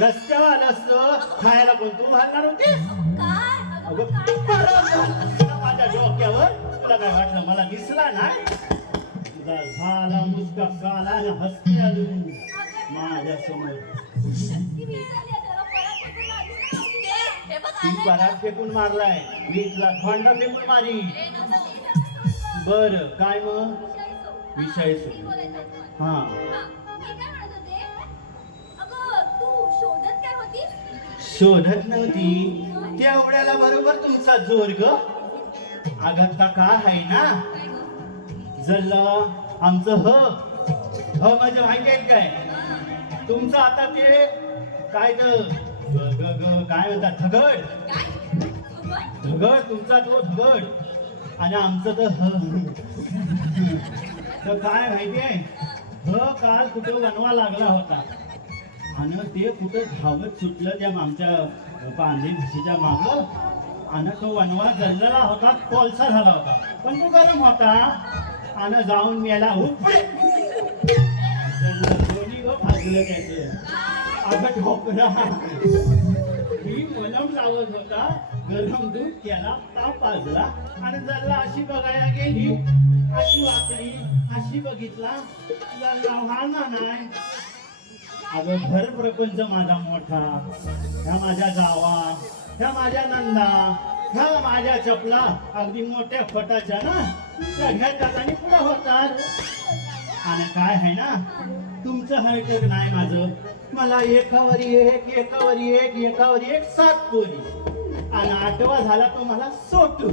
रस्त्यावर आलं असतं खायला पण तू घालणार होतीस काय अगं परत घातलं माझ्या डोक्यावर तुला काय वाटलं मला दिसला नाही तुझा झाला मुसका काला आणि हसती अजून माझ्या समोर ती विसरली आहे त्याला परत कुठे लागली ना? हे बघ ती आलंय. परात फेकून मारलाय मी तुला खोंड फेकून मारी ए, नको. बर काय मग विषय विषय सोड. मी सोड. बोलायचं आहे तुम्हाला. हा हा, मी काय म्हणत होते? अगं, तू शोधत काय होतीस? शोधत नव्हती तेवढ्याला बरोबर तुमचा जोर ग अगत्ता काय आहे ना काय गं? जल्लं आमचं म्हणजे माहिती आहे काय तुमचं आता ते काय काय म्हणतात धगड काय? भगवान? धगड तुमचा तो धगड आणि आमचं तर काय माहिती आहे काल कुठं वनवा लागला होता आणि ते कुठं धावत सुटलं त्या आमच्या पांढरी म्हशीच्या माग आणि तो वनवा जळलेला होता कोळसा झाला होता पण तो गरम होता आणि जाऊन मेला दोन्ही भाजलं त्याचं अगं ठोकरा मी मलम लावत होता गरम दूध त्याला ताप पाजला आणि जरा अशी बघायला गेली अशी वाकली अशी बघितला जरा वाहना नाही अगं घर प्रपंच माझा मोठा ह्या माझ्या जावा ह्या माझ्या नंदा ह्या माझ्या चपला अगदी मोठ्या फटाच्या ना त्या घेतात आणि पुढे होतात आणि काय आहे ना तुमचं हरकत नाही माझं मला एकावर एक 7 पोरी आणि 8वा झाला तो मला सोटू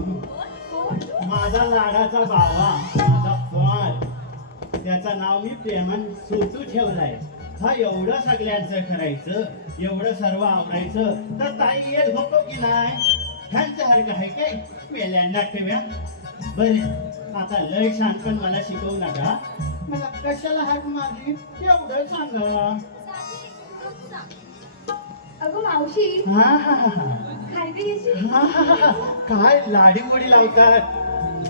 माझा लाडाचा बाबा माझा फार त्याचं नाव मी प्रेमान सोटू ठेवलाय हा एवढं सगळ्यांचं करायचं एवढं सर्व आवरायचं तर ताई येत होतो की नाही ह्यांचं हरकत आहे काय मेल्यांना ठेव्या बरं आता लय छानपण मला शिकवू नका मला कशाला हाक मारली एवढं सांगा साधी, तूच सांग. अगं मावशी हा हा हा खायची घेशील? हा हा काय लाडी गोडी लावतात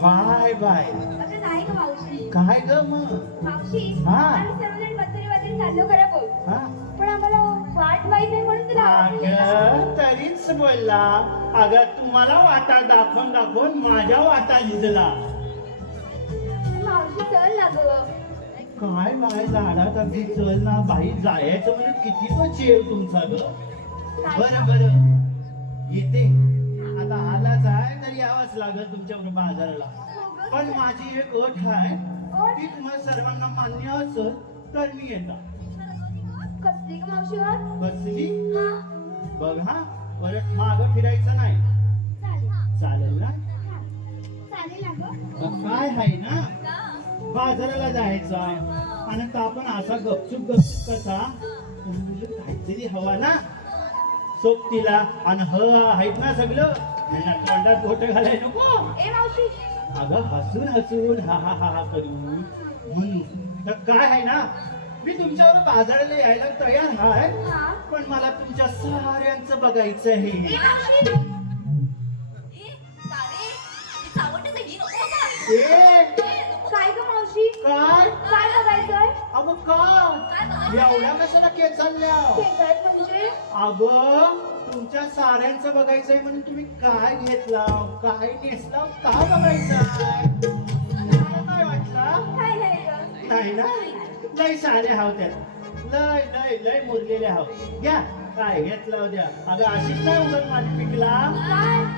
बाय बाय अगं नाही का मावशी काय ग मग मावशी हा. आम्ही सर्वजण बत्तरीवादी चाललो खरं बोल हा पण आम्हाला वाट माहित नाही म्हणून तुला आवाज दिला. अगं तरीच बोलला अगं तुम्हाला वाटा दाखवून माझ्या वाटा लिहिला गं काय बाय लाडात अगदी चल ना बाई जायचं म्हणजे किती तो चेव तुमचा ग. बरं बरं येते आता आलाच आहे तर यावंच लागल तुमच्या बाजाराला. पण माझी एक अट आहे की तुम्हाला सर्वांना मान्य असेल तर मी येतो. कसली ग मावशीवर बसली हा बघ हा परत मागं फिरायचं नाही. चालेल ना. चालेल ना गं. मग काय आहे ना बाजाराला जायचं आणि तो आपण असा गपचूप कसा काहीतरी हवा ना सोबतीला आणि आहेत ना सगळं ह्यांना तोंडात गोट घालाय नको. ए मावशी अगं हसून हसून हा हा हा हा करू म्हणून तर काय आहे ना मी तुमच्यावर बाजाराला यायला तयार आहे. हा पण मला तुमच्या साऱ्यांचं बघायचं आहे. ए मावशी ए, तारे, ही चावटच आहे, ही नको का? ए काय ग मावशी काय काय बघायचंय अगं का एवढ्या कशाला केस चालल्या केसायत म्हणजे अगं तुमच्या साऱ्यांचं बघायचंय म्हणून तुम्ही काय घेतला काय नेसला का बघायचं काय वाटलं काय नाही ग नाही ना लय सारे हाव त्यात लय लय लय मुरलेले हाव. घ्या काय घेतला होत्या अगं अशीच नाही उगत माझी पिकला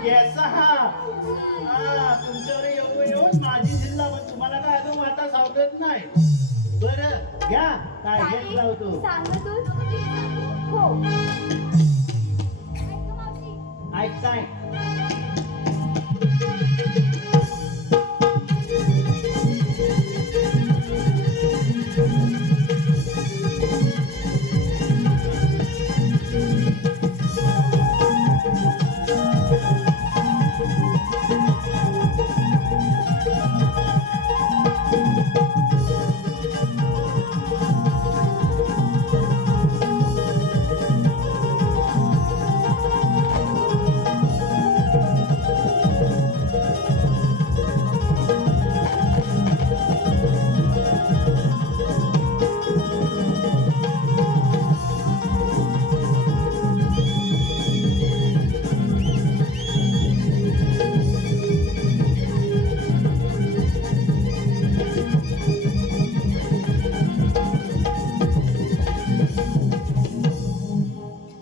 केस हा तुमच्यावर येऊन माझी जिल्हा पण तुम्हाला काय अजून आता सावडत नाही. बरं घ्या काय घेतला होतो सांगतोस हो ऐकताय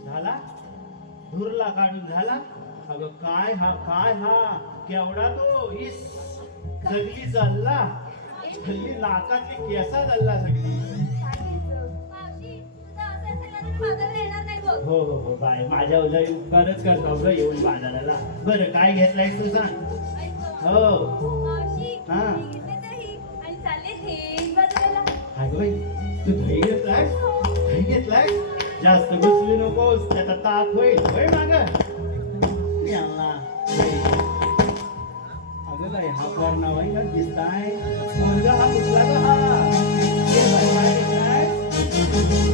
झाला धुरला काढून झाला. अगं काय हा केवढा तो इस सगळी चालला सगळी नाकातली केसा चालला सगळी. मावशी, तुझं असं असेल ना तर बाजाराला येणार नाही बघ. हो हो हो बाय माझ्या लय उपकारच करतो ग येऊन बाजाराला. बरं काय घेतलाय तू सांग. ऐक हो मावशी, हा. मी घेतले दही आणि चालले थेट बाजाराला. अगं बाई तू दही घेतलाय दही घेतलाय जास्त घुसली नकोस त्याचा ताप होईल होय माग. अगं लय हा फार नवाईला दिसताय मुलगा हा कुठला ग हा ये बाई, काय घेतलाय?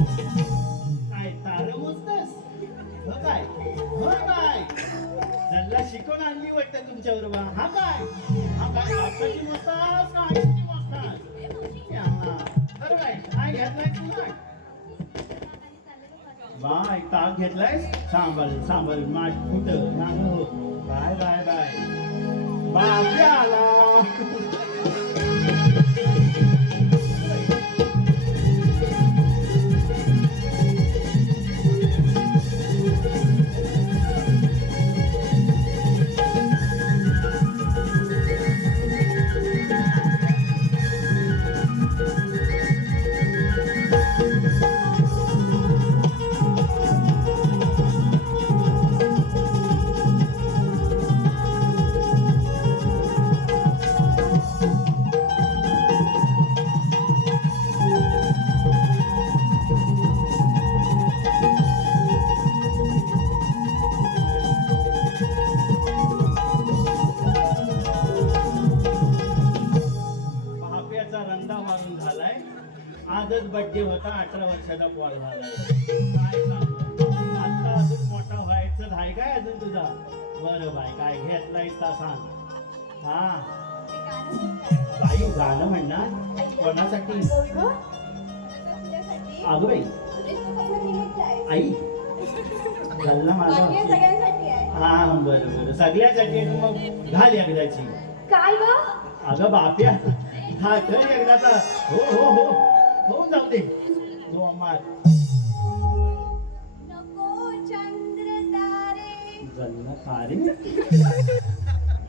काय तारं मोजतस हो काय हो काय जल्ला शिकवून आणली वाटतं तुमच्या बरोबर. हा काय आपल्याची मोजतास का आईची मोजतास यांना बरं काय घेतलाय तू काय बाय ताक घेतलाय सांबाल माठ कुठं नांग हो बाय बाय बाय बापरे आला. वर्षाचा पोर झालाय काय सांगू आता अजून मोठा व्हायचं आहे काय अजून तुझा बरं बाई काय घेतलाय ता सांग हा बाई गाणं म्हणणार कोणासाठी अगं बाई आई घालना माझा हा बरं बरं सगळ्यासाठी मग घाल एकदाची काय ग अगं बाप्या हा कर एकदाचा हो हो हो होऊन जाऊ दे हो अम्मा नको चंद्र तारे जन्म तारे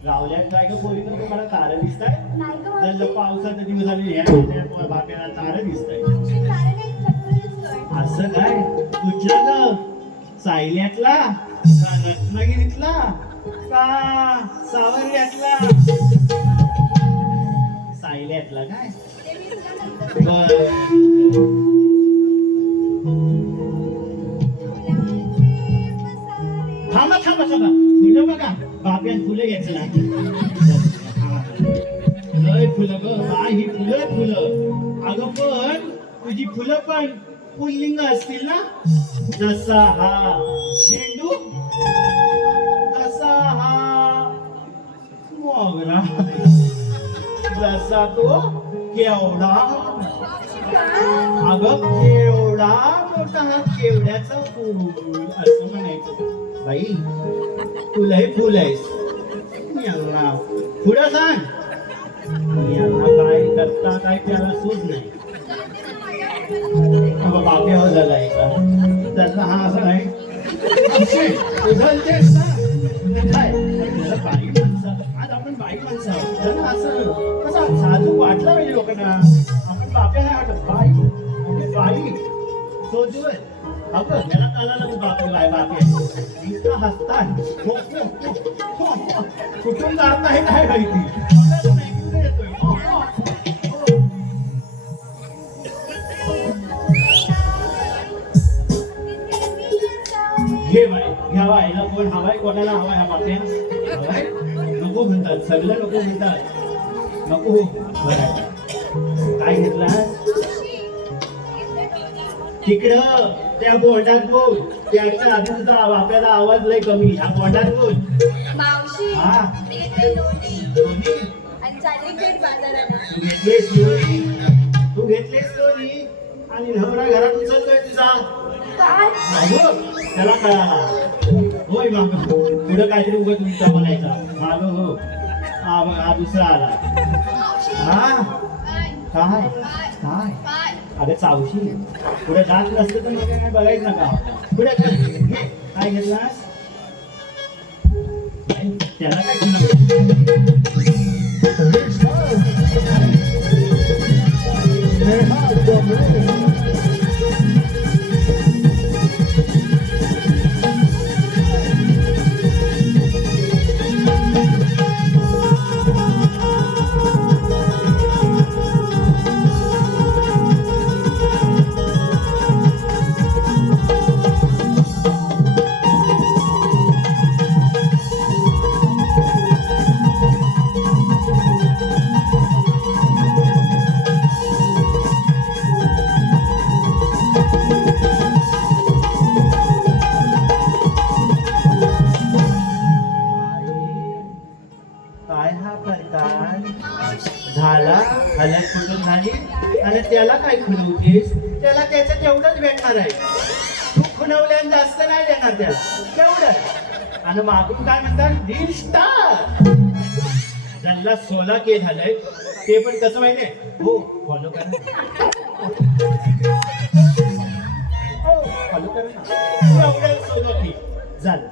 रावल्यात काय का पोरी तर तुम्हाला तारे दिसताय नाही ग जर पावसाचा दिवस आले या बाप्याला तारे दिसताय मावशी तारे नाही चक्र दिसतोय असं काय कुठला ग सायल्यातला का रत्नागिरीतला का सावर्यातला सायल्यातला काय ते मी तुला नंतर बर थांबा थांबा थांबा फुलं बघा बाप्यान फुलं घ्यायचं लय फुलं ग बाय ही फुलं फुलं अगं पण तुझी फुलं पण पुल्लिंग असतील ना जसा हा झेंडू तसा हा मोगरा जसा तो केवढा अगं केवढा मोठा हा केवड्याचा फूल असं म्हणायचं बाई तुला हे फुल आहेस यांना पुढं सांग यांना काय करता काय त्याला सूट नाही बाप्या झाला त्याचा हा असं नाही उघडतेस ना काय बाई माणसं आज आपण बाई माणसं आहोत त्याला असं कसं साजूक वाटलं पाहिजे लोकांना आपण बाप्या नाही वाटत बाई म्हणजे बाई सोजूय अगं त्याला कालाला बापरे बाय बापे इतकं हसतात कुठून काढताय काय माहिती घे बाई घ्यावा याला कोण हवाय कोणाला हवाय हा बाप्या हवाय नको म्हणतात सगळं नको म्हणतात नको बरं काय घेतला तिकडं त्या बोर्डात बोल त्याच्या आधी तुझा बाप्याला आवाज लय कमी ह्या बोर्डात बोल मावशी हा. मी घेतली लोणी दोन्ही आणि चालली पेठ बाजारात तू घेतलीस लोणी आणि नवरा घरात उचलतोय तुझा काय अगं, त्याला कळाला होय माग पुढं काहीतरी उगत तुमचा म्हणायचा माग हो हा दुसरा आला हा काय काय अगं चावशी पुढे जात नसतं तर मग काय बघायचं नका पुढे काय घेतलास त्याला काय झाला हल्यात कुठून झाली आणि त्याला काय खुणवतेस त्याला त्याचं तेवढंच भेटणार आहे तू खुणवल्यान जास्त नाही देणार त्याला तेवढं आणि मागून काय म्हणतात रील स्टार ज्यांना 16K झालंय ते पण कसं माहितीये हो फॉलो करा हो फॉलो करा ना एवढं 16K झालं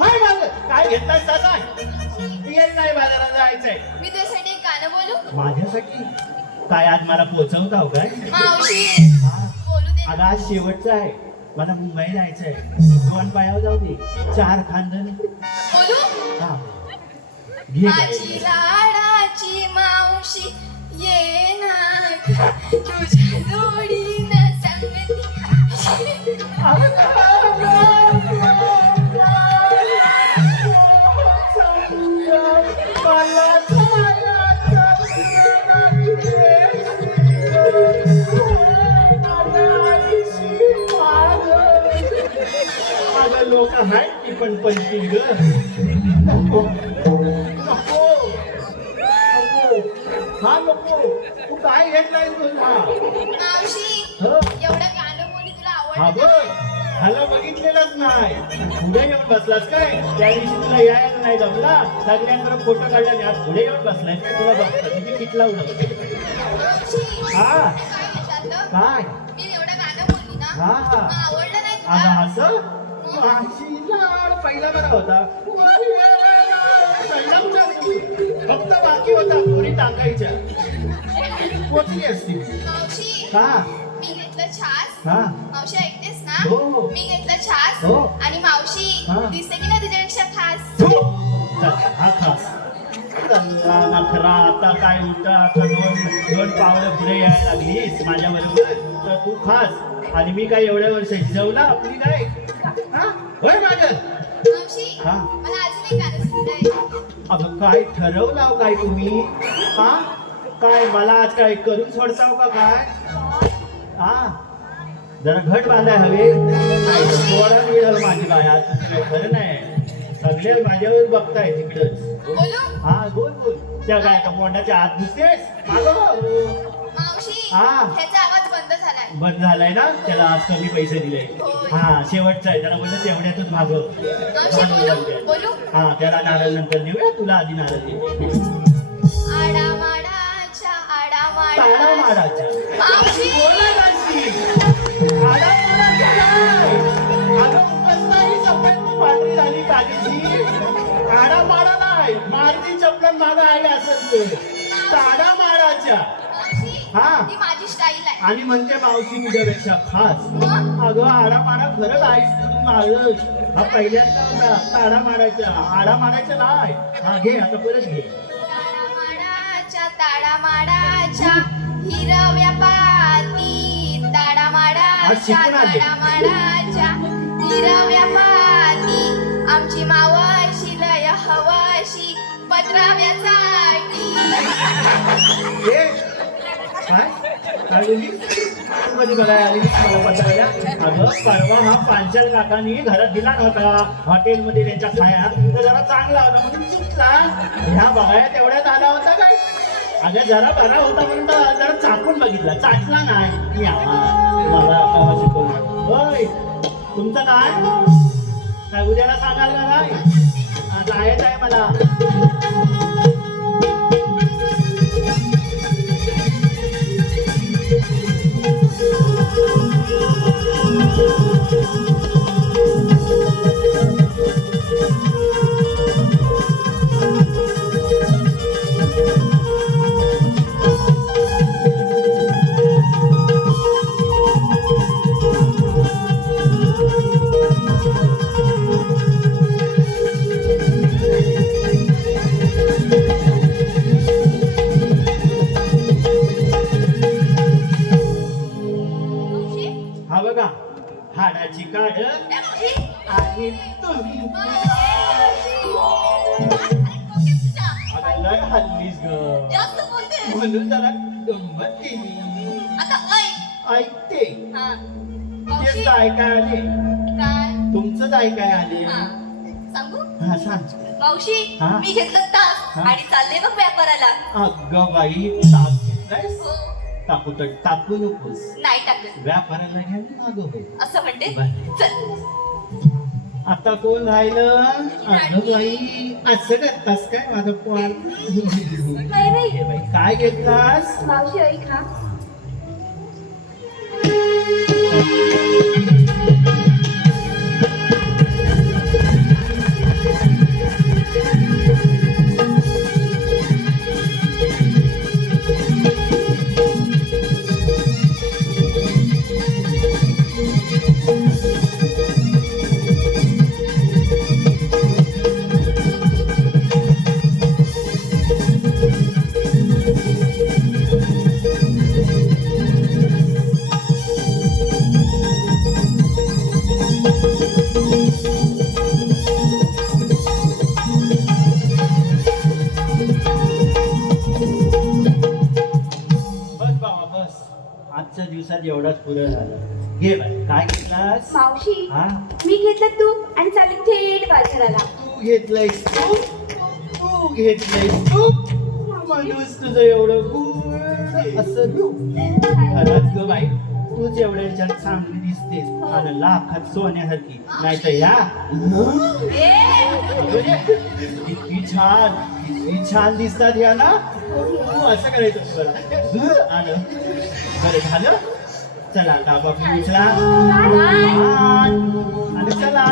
हाय माग काय घेतलास तसा नाही बाजारात जायचंय मी तुझ्यासाठी एक गाणं बोलू माझ्यासाठी काय आज मला पोहोचवताव काय मावशी हा. बोलू दे अगं आज शेवटचं आहे मला मुंबई जायचंय 2 पायावर जाऊ दे 4 खांदण बोलू हा घे माझी लाडाची मावशी ये ना तुझ्या जोडीनं संगती लोक आहेत ती पण पंचील ग. नको नको हा नको. तू काय घेतलाय तुला? मावशी हो. एवढं गाणं बोली तुला हा आवडलं बघ ह्याला बघितलेलंच नाही. पुढे येऊन बसलास काय? त्या दिवशी तुला यायला नाही जमला. सगळ्यांकडे फोटो काढला आज पुढे येऊन बसलाय तुला बघतात म्हणजे कितला उडवलं. मावशी हा. काय विचारलं? काय मी एवढं गाणं बोलली ना हा, हा. मग आवडलं नाही आता तुला? असं माझी लाड पहिला बरा होता. फक्त बाकी होता पोरी टाकायच्या पोचली असती. मावशी हा मी घेतलं छास. हा मावशी ऐकतेस ना? हो. मी घेतलं छास हो. आणि मावशी हा. दिसते की नाही तुझ्यापेक्षा खास. हा खास चला नखरा. आता काय होतं आता दोन पावलं पुढे यायला लागलीस माझ्या बरोबर तर तू खास आणि मी काय एवढ्या वर्षाची जेवला आपली काय हा होय माझं. मावशी हा. मला अजून एक गाणं सुचलंय. अगं काय ठरवलाव काय तुम्ही हा काय मला आज काय करून सोडताव का काय हा जरा घट बांधाय हवे. थोडा वेळ माझी बाया काय खरं नाही. सगळे माझ्यावर बघताय तिकडच. बोलू हा बोल बोल. त्या काय का मोंडाच्या आत दिसतेस मागं. मावशी हा. ह्याचा आवाज बंद झालाय. बंद झालाय ना त्याला आज कमी पैसे दिले. होय. हा शेवटचा आहे त्याला बोललं तेवढ्यातच भागव. मावशी बोलू बोलू हा त्याला नारळ नंतर देऊया तुला आधी नारळ दे. आडामाडाच्या ताडा आडामाडा माराच्या मावशी बोलायची. ताडा माराच्या नाही. अगं उपसनाही सफेद पांढरी झाली कालीची. ताडा मारा नाही मारती चपलन मागं आहे असं ते. ताडा माराच्या मावशी हा. ती माझी स्टाईल आहे. आणि म्हणते मावशी तुझ्यापेक्षा खास. मग अगं आडा मारा खरंच आहेस तू मारच. हा पहिल्यांदा होता ताडा मारायचा आडा मारायचा नाही. हा घे आता परत घे. ताडामाडाच्या ताडामाडाच्या हिरव्या पाती आज ताडामाडाच्या शिकून आले. ताडामाडाच्या हिरव्या पाती आमची मावशी लय हवशी पत्राव्याचा ए, काय काय बोलली तू कधी बघायला आली मला पत्राला. अगं परवा हा पांचाल काकांनी घरात दिला नव्हता हॉटेलमध्ये त्यांच्या खाया तर जरा चांगला होता म्हणून चुकला. ह्या बघाया तेवढ्यात आला होता काय. अगं जरा बरा होता म्हणून तर जरा चाकून बघितला चाटला नाही. मी मला आता शिकवलं. होय तुमचं काय उद्याला सांगाल का काय जायचं आहे मला. मावशी हा बघा हाडाची काढ ए, मावशी आणि तुम्ही तुझ्या लय हल्लीस ग जास्त बोलते म्हणून जरा गंमत केली. आता ऐक ऐकते हा मावशी तेच ऐकाय आले काय तुमचंच ऐकाय आले. हा सांगू हा सांग. मावशी हा? मी घेतलं ताक हा? आणि चालले बघ व्यापाराला. अगं बाई ताक घेतलायस हो टाकू तर टाकू नकोस नाही टाकत व्यापाराला घ्या ना अगं बाई. असं म्हणते बरं. चल आता कोण राहिलं अगं बाई असं करतास काय माझं पोळ. नाही नाही हे बाई काय घेतलास. मावशी ऐक ना. बस बाबा बस आजच्या दिवसात एवढाच पुरं झालं. घे बाई काय घेतलास मावशी हा मी घेतलं तूप आणि चालली थेट बाजाराला. तू घेतलंयस तू घेतलंयस तू माणूस तुझं एवढं गुड असं तू खरंच ग बाई तूच एवढ्या चांगली दिसतेस आणि लाखात सोन्यासारखी नाही तर या किती छान दिसतात या ना असं करायचं तुला आलं बरं झालं चला डाबा उचला आणि चला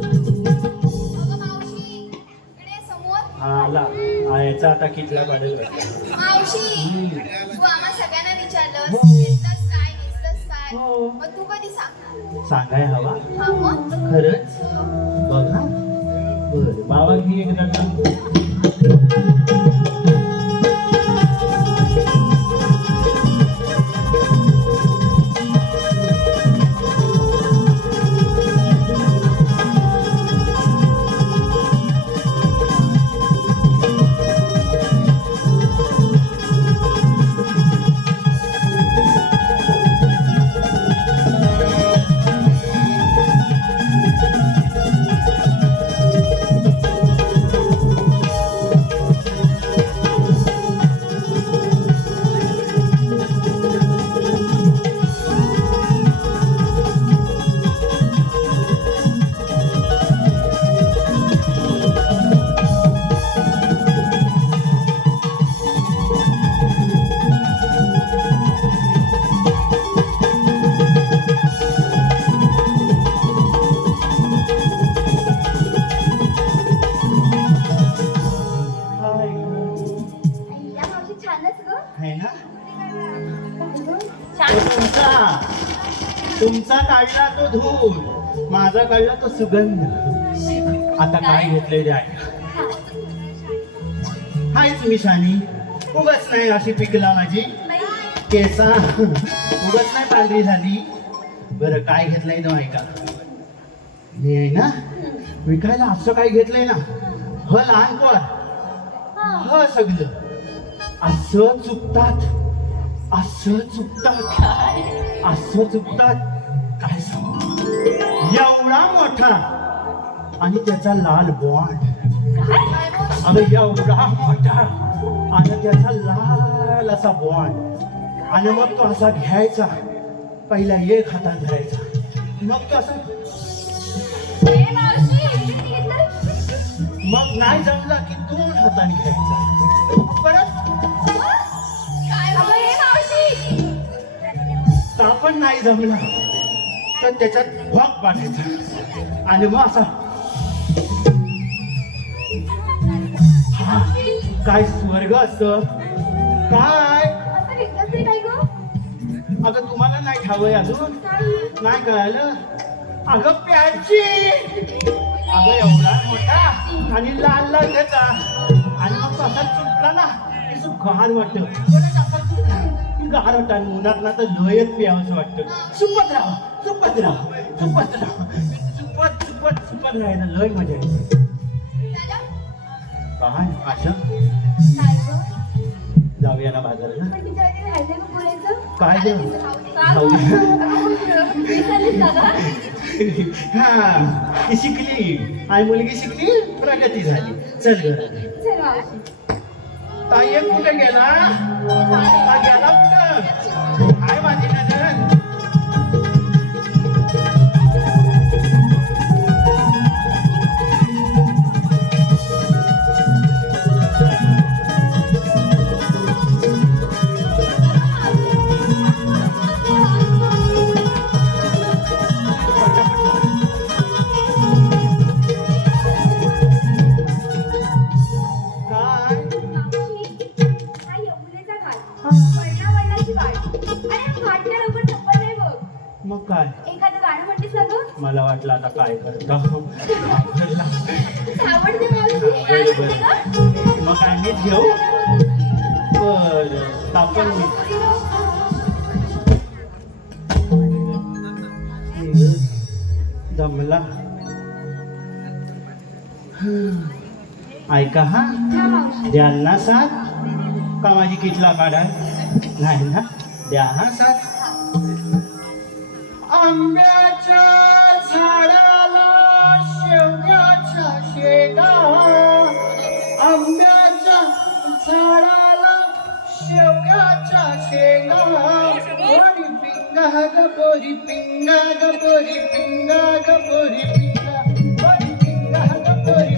अगं मावशी इकडे समोर. आला आयचा आता कितला पाडेल मावशी तू आम्हा सगळ्यांना विचारलं घेतलंस काय घेतलंस काय हो. मग तू कधी सांगणार सांगाय हवा हा मग खरंच बघा बर बाबा घे एकदा या मावशी छानच ग. आहे ना तुमचा काढला तो धूळ माझा काढला तो सुगंध आता काय घेतले जाय हायच मी शानी उगाच नाही अशी पिकला माझी केसा उगाच नाही पांढरी झाली बरं काय घेतलंय तो ऐका मी आहे ना विकायला असं काय घेतलंय ना ह लहान कोण ह सगळं असं चुकतात काय सांगू एवढा मोठा आणि त्याचा लाल बॉन्ड अगं एवढा मोठा आणि त्याचा लाल असा बॉन्ड आणि मग तो असा घ्यायचा पहिला एक हातात धरायचा मग तो असा मग नाही जमला की 2 हाताने घ्यायचा परत पण नाही जमला तर त्याच्यात भोग पाडायचा आणि मग असा काय स्वर्ग असतं काय अगं तुम्हाला नाही ठावय अजून नाही कळालं अगं प्याची अगं एवढा मोठा आणि लाल लाल त्याचा आणि मग तो असा चुकला ना असं घाण वाटतं गार वाटतं आणि उन्हात ना तर लयच प्यावंसं वाटतं चुपत राहायला लय मजा येते काय आशा जाऊया ना बाजाराला काय हा ती शिकली आणि मुलगी शिकली प्रगती झाली चल घरात ताई कुठे गेला गेला कुठं काय माझी नजर मग काय एखादं गाणं म्हणतेस ना ग? मला वाटलं आता काय करतो ताकीद घेऊ बर तापण मी जमला ऐका हा द्यांना साथ का माझी किटला काढा नाही ना द्या हा साथ आंब्याच्या झाडाला शेवग्याच्या शेंगा आंब्याच्या झाडाला शेवग्याच्या शेंगा गोरी पिंगा ग गोरी पिंगा ग गोरी पिंगा ग गोरी पिंगा गोरी पिंगा ग गोरी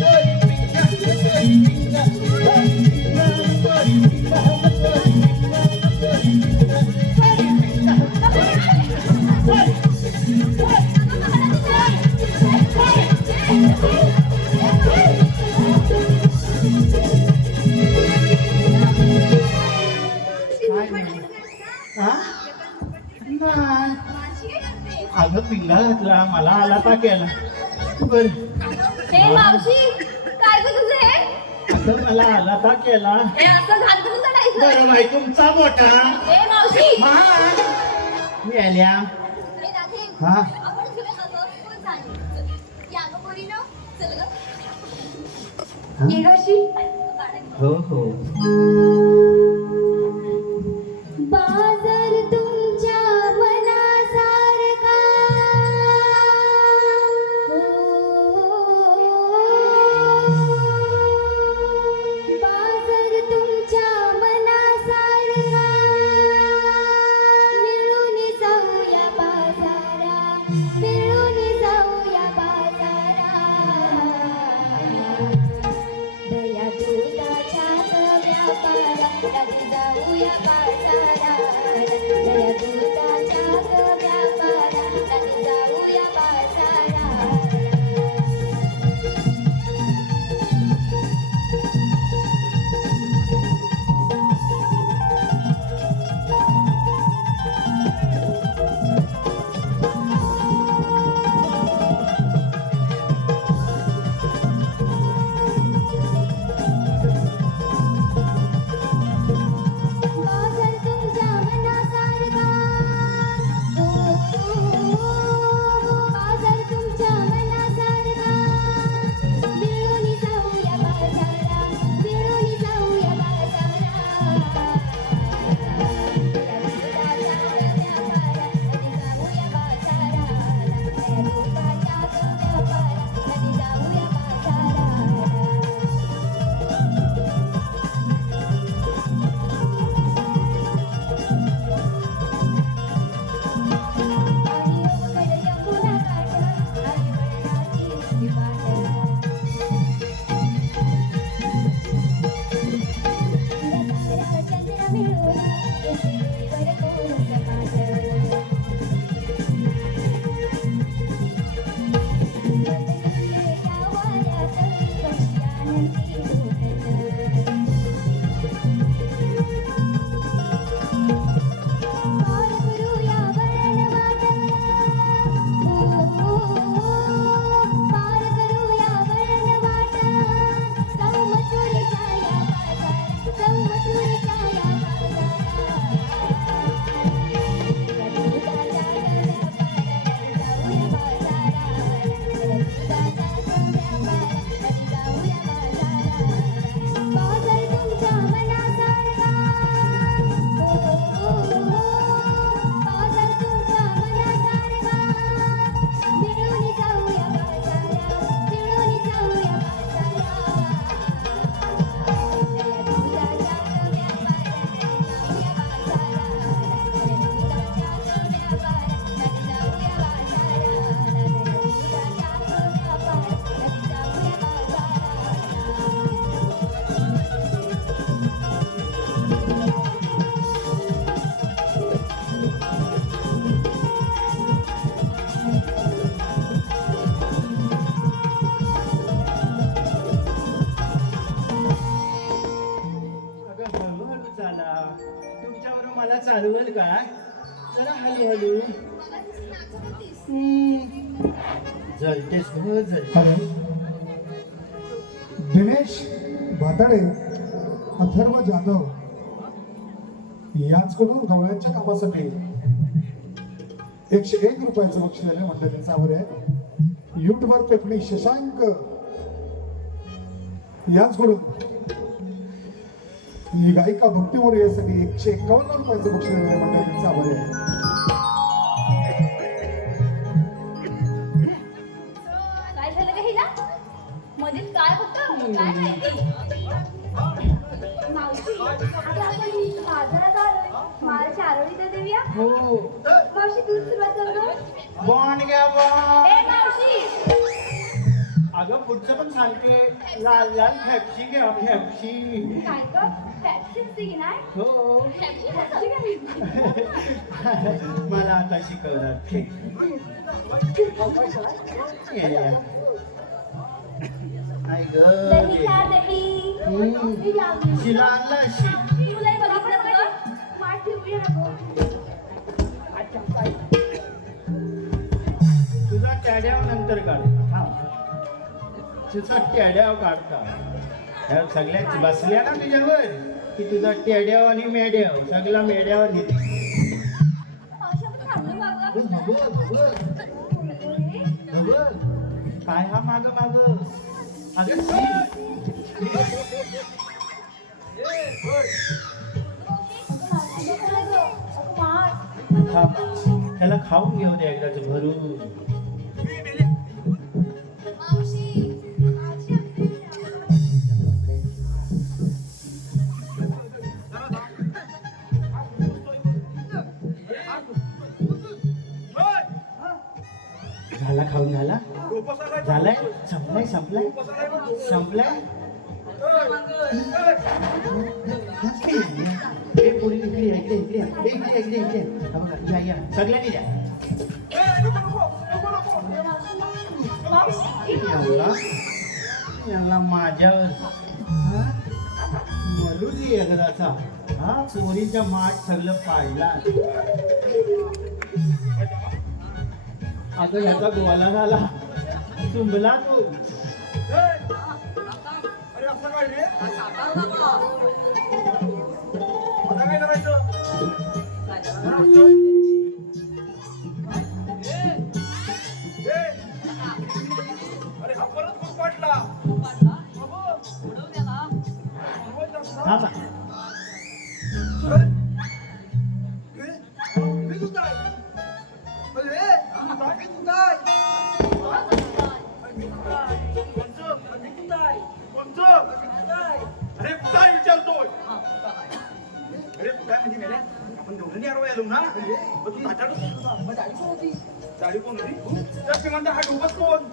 गोरी पिंगा ग गोरी पिंगा गोरी पिंगा ग गोरी पिंगा ग गोरी पिंगा ग गोरी पिंगा अगं पिंगा घातला मला आला का केला बर हे मावशी काय ग तुझं हे अगं मला आला का केला हे असं घालतं चढायचं बरं बाई तुमचा मोठा हे मावशी मी आल्या हे दादी हा आपण तुला जातो कोण सांगितलं या ग पोरीनो चल ग ये गशी हो हो बाजार तुमच्या मनासारखा बाजार तुमच्या मनासारखा मिळून जाऊया बाजारा मिळून जाऊया बाजारा दया दुधाच्या व्यापारा जाऊया बाजारा दया दुधाच्या व्यापारा जाऊया बाजारा बाजार तुमच्या मनासारखा बाजार तुमच्या मनासारखा मिळून जाऊया बाजारा मिळून जाऊया बाजारा दुधाच्या व्यापारा जाऊया बाजारा दुधाच्या व्यापारा जाऊया बाजारा बाजार तुमच्या मनासारखा बाजार तुमच्या मनासारखा मिळून जाऊया बाजारा मिळून जाऊया बाजारा दया दुधाच्या व्यापारा जाऊया बाजारा दया दुधाच्या व्यापारा जाऊया बाजारा दया दुधाच्या व्यापारा जाऊया बाजारा अगं हळूहळू चाला तुमच्यावर मला चालवेल का जरा हळूहळू जलतेस हो जलते दिनेश भाताडे अथर्व जाधव यांचकडून गवळ्यांच्या कामासाठी 101 रुपयाचं बक्षीस आले म्हटलं त्यांचा आभार आहे. युट्यूबर कोकणी शशांक यांचकडून ही गायिका भक्ती मोरे यासाठी 151 रुपयाचं बक्षीस आले म्हटलं त्यांचा आभार आहे. काय झालं का हिला मध्येच काय होतं काय माहिती मावशी आता आपण बाजारात आलोय माल चारोळी तर देऊया. हो मावशी तू सुरुवात करतो. बॉन घ्या बॉन. ए मावशी अगं पुढचं पण सांगते लाल लाल फॅप्सी घ्या फॅप्सी. काय ग फॅक्शन सी नाही हो फॅक्शन काय? मला आता शिकवणार ते. आई दही खा ग दही. हम्म. मी लावली. शिला आणला शी. तुलाही बघितलं का? माठ ठेवूया नको. तुझा टॅड्याव नंतर काढ. तुझा टॅड्याव काढता ह्या सगळ्या बसल्या ना तुझ्यावर की तुझा टॅड्याव आणि मेड्याव सगळा मेड्यावर नेते. मावशी आपण थांबलो बाबा काय हा माग माग अगं शी. थांब. त्याला खाऊन घेऊ दे एकदाच भरून. झाला खाऊन झाला झालाय संपलाय संपलाय संपलाय. ए पोरी इकडे या, इकडे इकडे या. ए, इकडे इकडे इकडे हा बघा, या या सगळ्यांनी द्या. याला याला माझ्यावर हा? मरू दे एकदाचा. हा पोरीच्या माठ सगळं पाडला. अगं ह्याचा गोवाला झाला चुंबला तू. अरे असं काय रे आता काय करायचं? अरे हा परत खूप पाडला. हा बा. अरे काय विचारतोय? अरे काय म्हणजे मेल्या आपण दोघांनी आलो ना तू दाढी कोण होती? तर ते म्हणता हा डोबस कोण?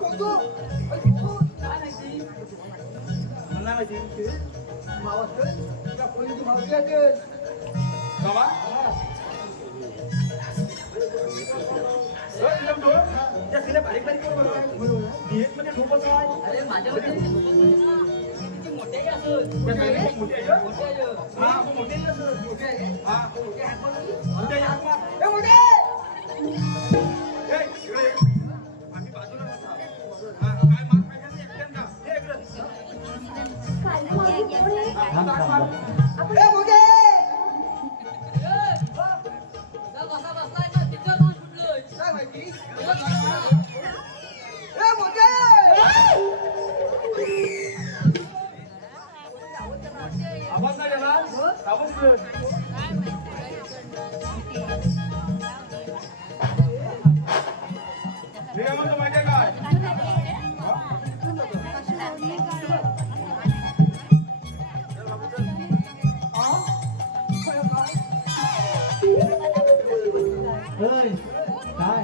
मला माहिती बाबा त्या तिला बारीक बारीक मध्ये डोबस आहे. अरे माझ्याकडे मोठे असं त्या साईडला मोठी आहे का? हा मोठी आहे ना? हा मोठी आहे हात मार. ए, मोठी आहे. ए, इकडे ये. आम्ही बाजूला बसा. हा, काय मार पाहिजे ना एकट्यानं का? ये इकडं. हा, हात मार. ए, मोठी आहे. कसा बसलाय का तिथं जाऊन सुटलोय. काय माहिती? ए मोठे आवाज नाही आला? आवाज कर. मी काय म्हणतो माहितीये का? होय काय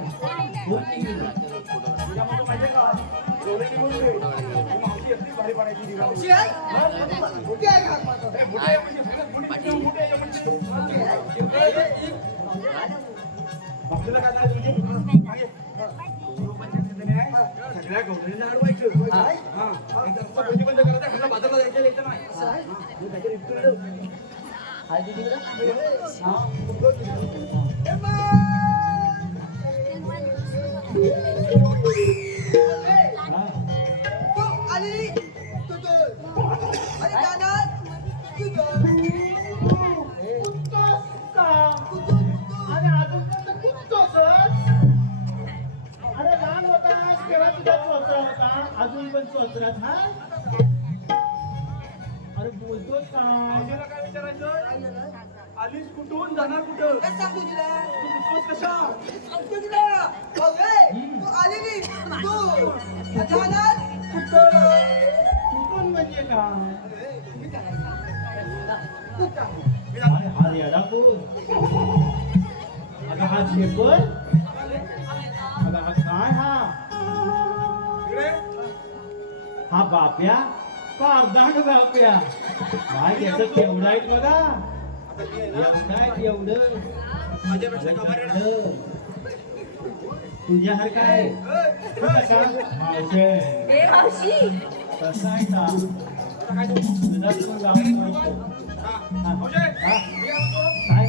बोल की. मी काय म्हणतो माहितीये का? डोळे निघून दे. ही मावशी असली भारी पाडायची ती मावशी. मोठे आहे का माझं? ए, मोठी आहे म्हणजे सगळ्यात मोठी आहे म्हणजे. बापूला काय झालं तुझे? मागे. सगळ्या गौरीला अडवायचं. हा. एकदम असं बंद करायचं. ह्याला बाजारला जायचं यायचं नाही. हा, काहीतरी इतकं हळदी तिकडं हा. तू आली तू अरे चोचरात हा अरे बोलतोस काय आजीला काय विचारायचं आलीस कुठून जाणार कुठं काय सांगू तिला तू कुठतोस कशा सांगतो तिला अरे तू आलेली तू जाणार कुठं कुठून म्हणजे काय मी अरे हा येडा कोण अगं हा शेपर अगं हा काय हा इकडे हा बाप्या का अर्धांग बाप्या काय याचं केवढं आहे बघा आता मी आहे ना एवढं आहे एवढं माझ्यापेक्षा कमारेडा तुझ्या हर काय कसा मावशे ए मावशी कसा आहे का आता काय करू? तुझा तू गाव हा मावशे, हा. मी काय म्हणतो काय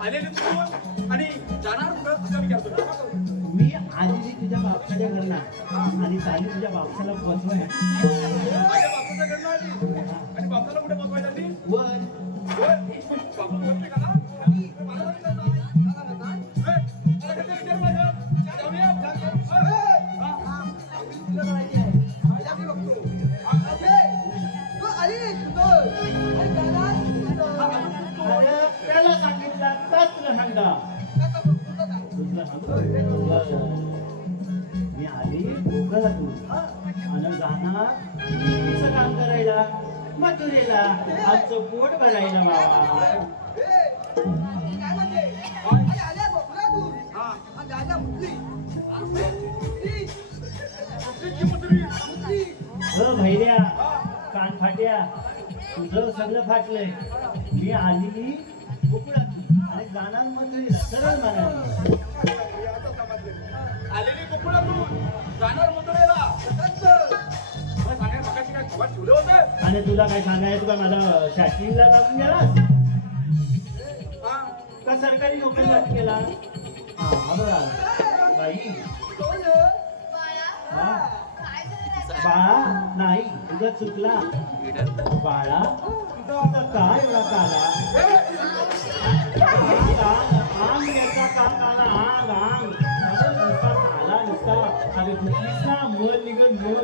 आलेली कुठून आणि जाणार कुठं असं विचारतो मी आलेली तुझ्या बापसाच्या घरला आणि चाली तुझ्या बापसाला पोचवाय माझ्या बापाचं घडलं आली आणि बापाला कुठे बसवायला आली वर बापू बोलते का ना मला बोलते ना. ए, मला कसं विचार माझं? जाऊया. हा. तुला माहिती आहे मला मी बघतो अरे तू आली तू अरे जाणार कुठं अरे त्याला सांगितलं ताच तुला सांगा तुझं सांगतो मी आली भोगाला तू आणि जाणार कसं काम करायला मजुरीला आजचं पोट भरायला बाबा काय म्हणते अरे आल्या बघला तू आणि दादा मुली इतकी मुजरी. भैऱ्या कान फाट्या तुझं सगळं फाटलंय मी आली गोकुळातून आणि जाणार मजुरीला सरळ म्हणाली आता समजलं. आलेली गोकुळातून जाणार मथुरेला मला सांगायला मगाशी काय खबर ठेवलं होतं आणि तुला काय सांगायचं का मला शास्त्रीला लागून गेला हा का सरकारी नोकरी केला हा बघा बाई बाळा हा काय झालं राजा? बाळा नाही तुझा चुकला बाळा तुझा काय एवढा काला आंग याचा का काला आंग आंग अरे नुसता काला नुसता अरे कुठलीच ना मल निघत मल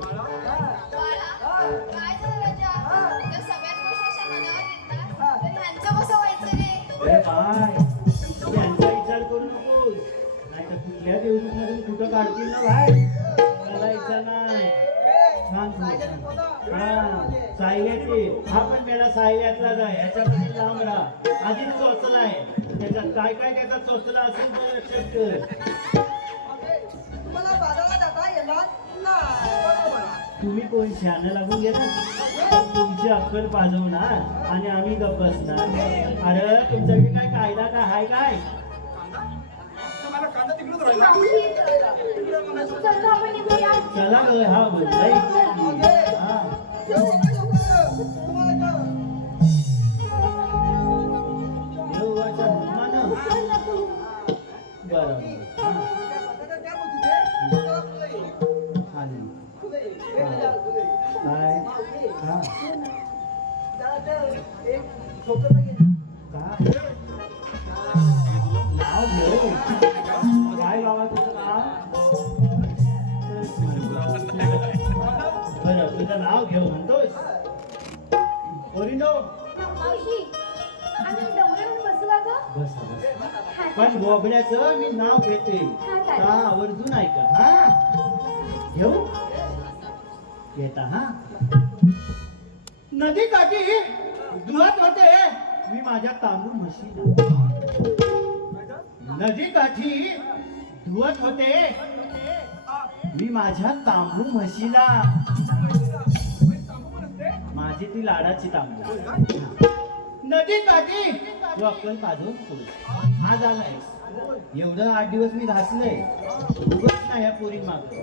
बाळा काय झालं राजा? जर सगळ्याच गोष्टी अशा मनावर येतात तर ह्यांचं कसं व्हायचं रे? अरे बाय त्यांचा विचार करू नकोस नाही तर कुठल्या देवदूतमधून कुठं काढतील ना बाय करायचा नाही छान सायल्याची हा पण मेला सायल्यातला जाय याच्यापासून लांब राहा आधीच चोचला आहे त्याच्यात काय काय त्याचा चोचला असेल तर लक्षात कर तुम्हाला बाजारात आता येणार नाही तुम्ही कोण शहाणं लागून घेणार तुमची अक्कल पाजवणार आणि आम्ही गप्प बसणार अरे तुमच्याकडे काय कायदा काय हाय काय कांदा तर मला कांदा तिकडेच राहिला मावशी तिकडे म्हणायचं चल आपण निघूया चला ग हा बोलताय हा देवाच्या हुकमानं चल ना तू बरं हा आली काय हा नाव घेऊ काय बाबा तुझं नाव बरं तुझं नाव घेऊ म्हणतोस ओरिनो मावशी आम्ही डोंगरावर बसला ग बस पण बोबड्याचं मी नाव घेते का आवर्जून ऐका हा घेऊ येता हा नदी काठी धुवत होते मी माझ्या तांबू म्हशीला नदी काठी धुवत होते मी माझ्या तांबू म्हशीला माझी ती लाडाची तांबू नदी काठी तू अक्कल पाजवून पुढे हा झालाय एवढं 8 दिवस मी घासलंय उगच नाही या पोरी माग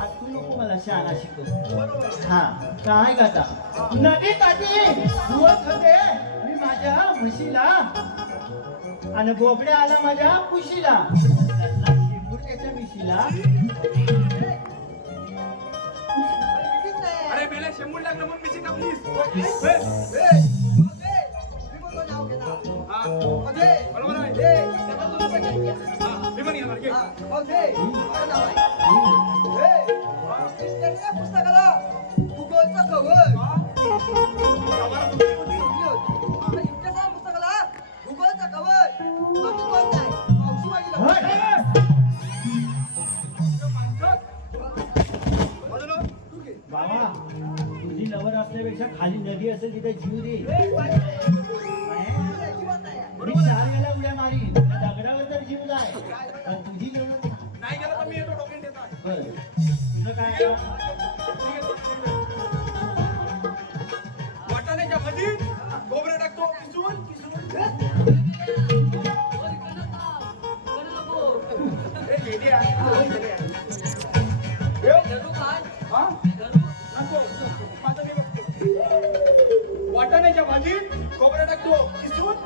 आज तू नको मला शहाणा शिकव हा काय गाता नदी काठी धुवत होते मी माझ्या म्हशीला आणि बोबड्या आला माझ्या कुशीला शेपूर त्याच्या मिशीला अरे मेला शेंबूड लागलं म्हणून मिशी कापलीस हा बरोबर आहे हा मी पण येणार घे. हा, मग हे माझं नाव आहे हे, त्या पुस्तकाला भूगोलचं कवर आम्हाला कुठे होती? समजली होती. आता इतिहासाच्या पुस्तकाला भूगोलचं कवर बाकी कोण नाही मावशी माझी लग्न. बाजूला. तू घे. बाबा तुझी लवर असल्यापेक्षा खाली नदी असेल तिथे जीव दे हे, पाहिजे. अजिबात नाही आहे. मी 4 वेळा उड्या मारीन त्या दगडावर तर जीव जाय पण तुझी लवर नाही गेलं तर मी येतो डॉक्टर देत आहे. बरं तुझं काय आहे? वाटाण्याच्या मध्ये खोबरं टाकतो किसून हे गेली आहे. हा? नको. माझं मी बघतो. वाटाण्याच्या भाजीत खोबरं टाकतो किसून.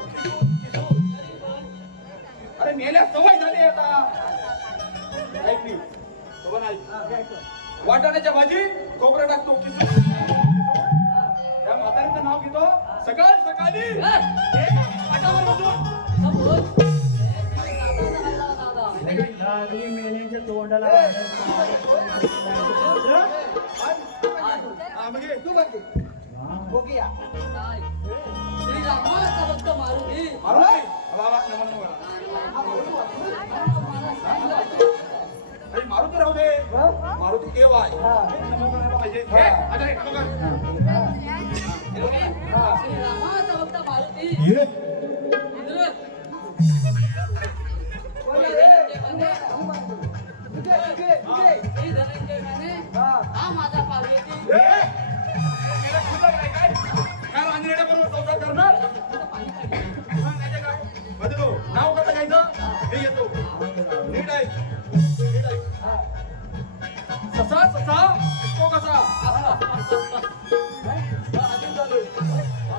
अरे मेल्या सवय झाली आता. ऐक नी. बघा ना, ऐक. वाटाण्याच्या भाजीत खोबरं टाकतो किसून. त्या म्हातारीचं नाव घेतो सकाळी पाटावर बसून. लागली मेल्याच्या तोंडाला हा, मग ये. तू बघ घे. बघूया. मारू दे. बाबा, नमन बघा. अरे मारू तर राहू दे. मारू तू केव्हा आहे? नमन करायला पाहिजे. हे, आता हे, नमन कर. ये बोला, हे, तू घे. तू घे. हा. हे, मेला खुदा काय काय? काय रांजणेच्या बरोबर संसार करणार? हा, नाहीतर काय? बदलो. नाव कसं घ्यायचं? मी येतो. नीट आहे. नीट आहे. ससा तो कसा? अजून चालू आहे. हा.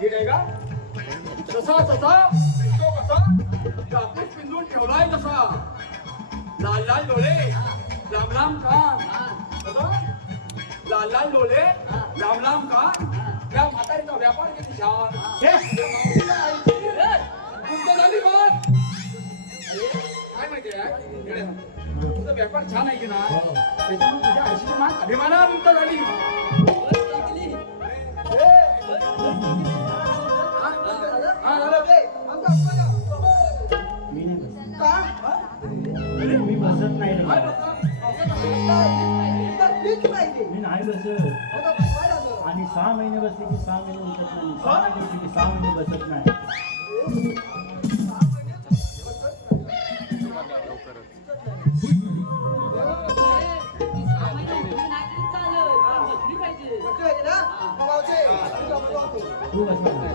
नीट आहे का? ससा तो कसा? कापूस पिंजून ठेवलाय कसा? लाल डोळे, लांब कान. कसा? लाल डोळे, लांब कान. या म्हातारीचा व्यापार किती छान. तुमचं झाली बात. काय माहितीये? तुझा व्यापार छान आहे की ना, त्याच्यामुळे तुझ्या आयुष्याची मान अभिमानानंत झाली. हा, झालं. हे, आमचा अपमान आहे. मी नाही बसत. का? अरे मी बसत नाही रे काय बाबा. बोलता? मीच माहिती. मी नाही बसत आता काय झालं? आणि 6 महिने बसले की 6 महिने उठत नाही 6 महिने बसले की 6 महिने बसत नाही बघतोय ना? मावशी, तुझा मुलगा होतो. तू बसत नाही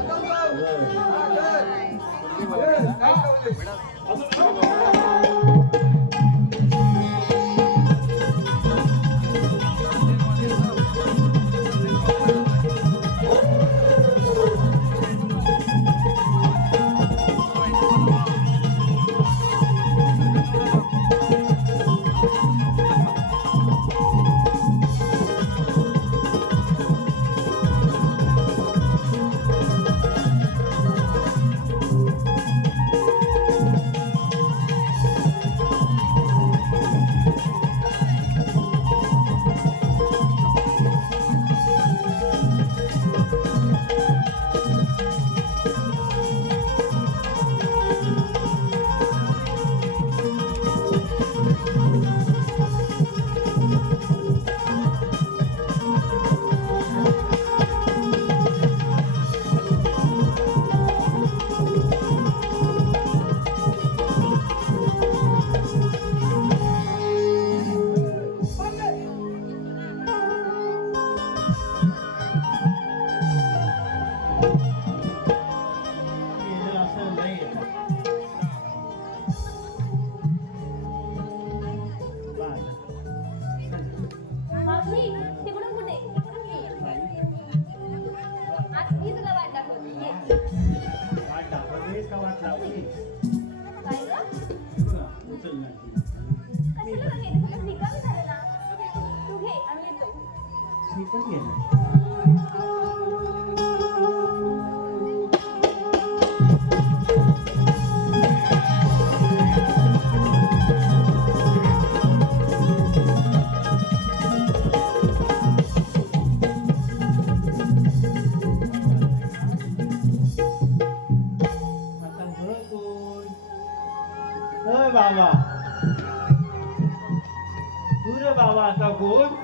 बाबा आता कोण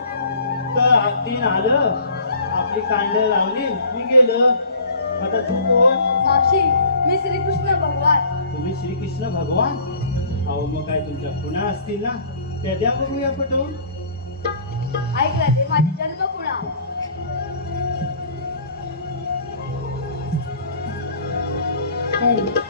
तर हातीन आलं आपली कांड लावली मी गेलं आता तू कोण मावशी मी श्रीकृष्ण भगवान. तुम्ही श्रीकृष्ण भगवान अहो मग काय तुमच्या खुणा असतील ना त्या द्या बघूया पटवून ऐकलं ते माझी जन्म कुणा हरी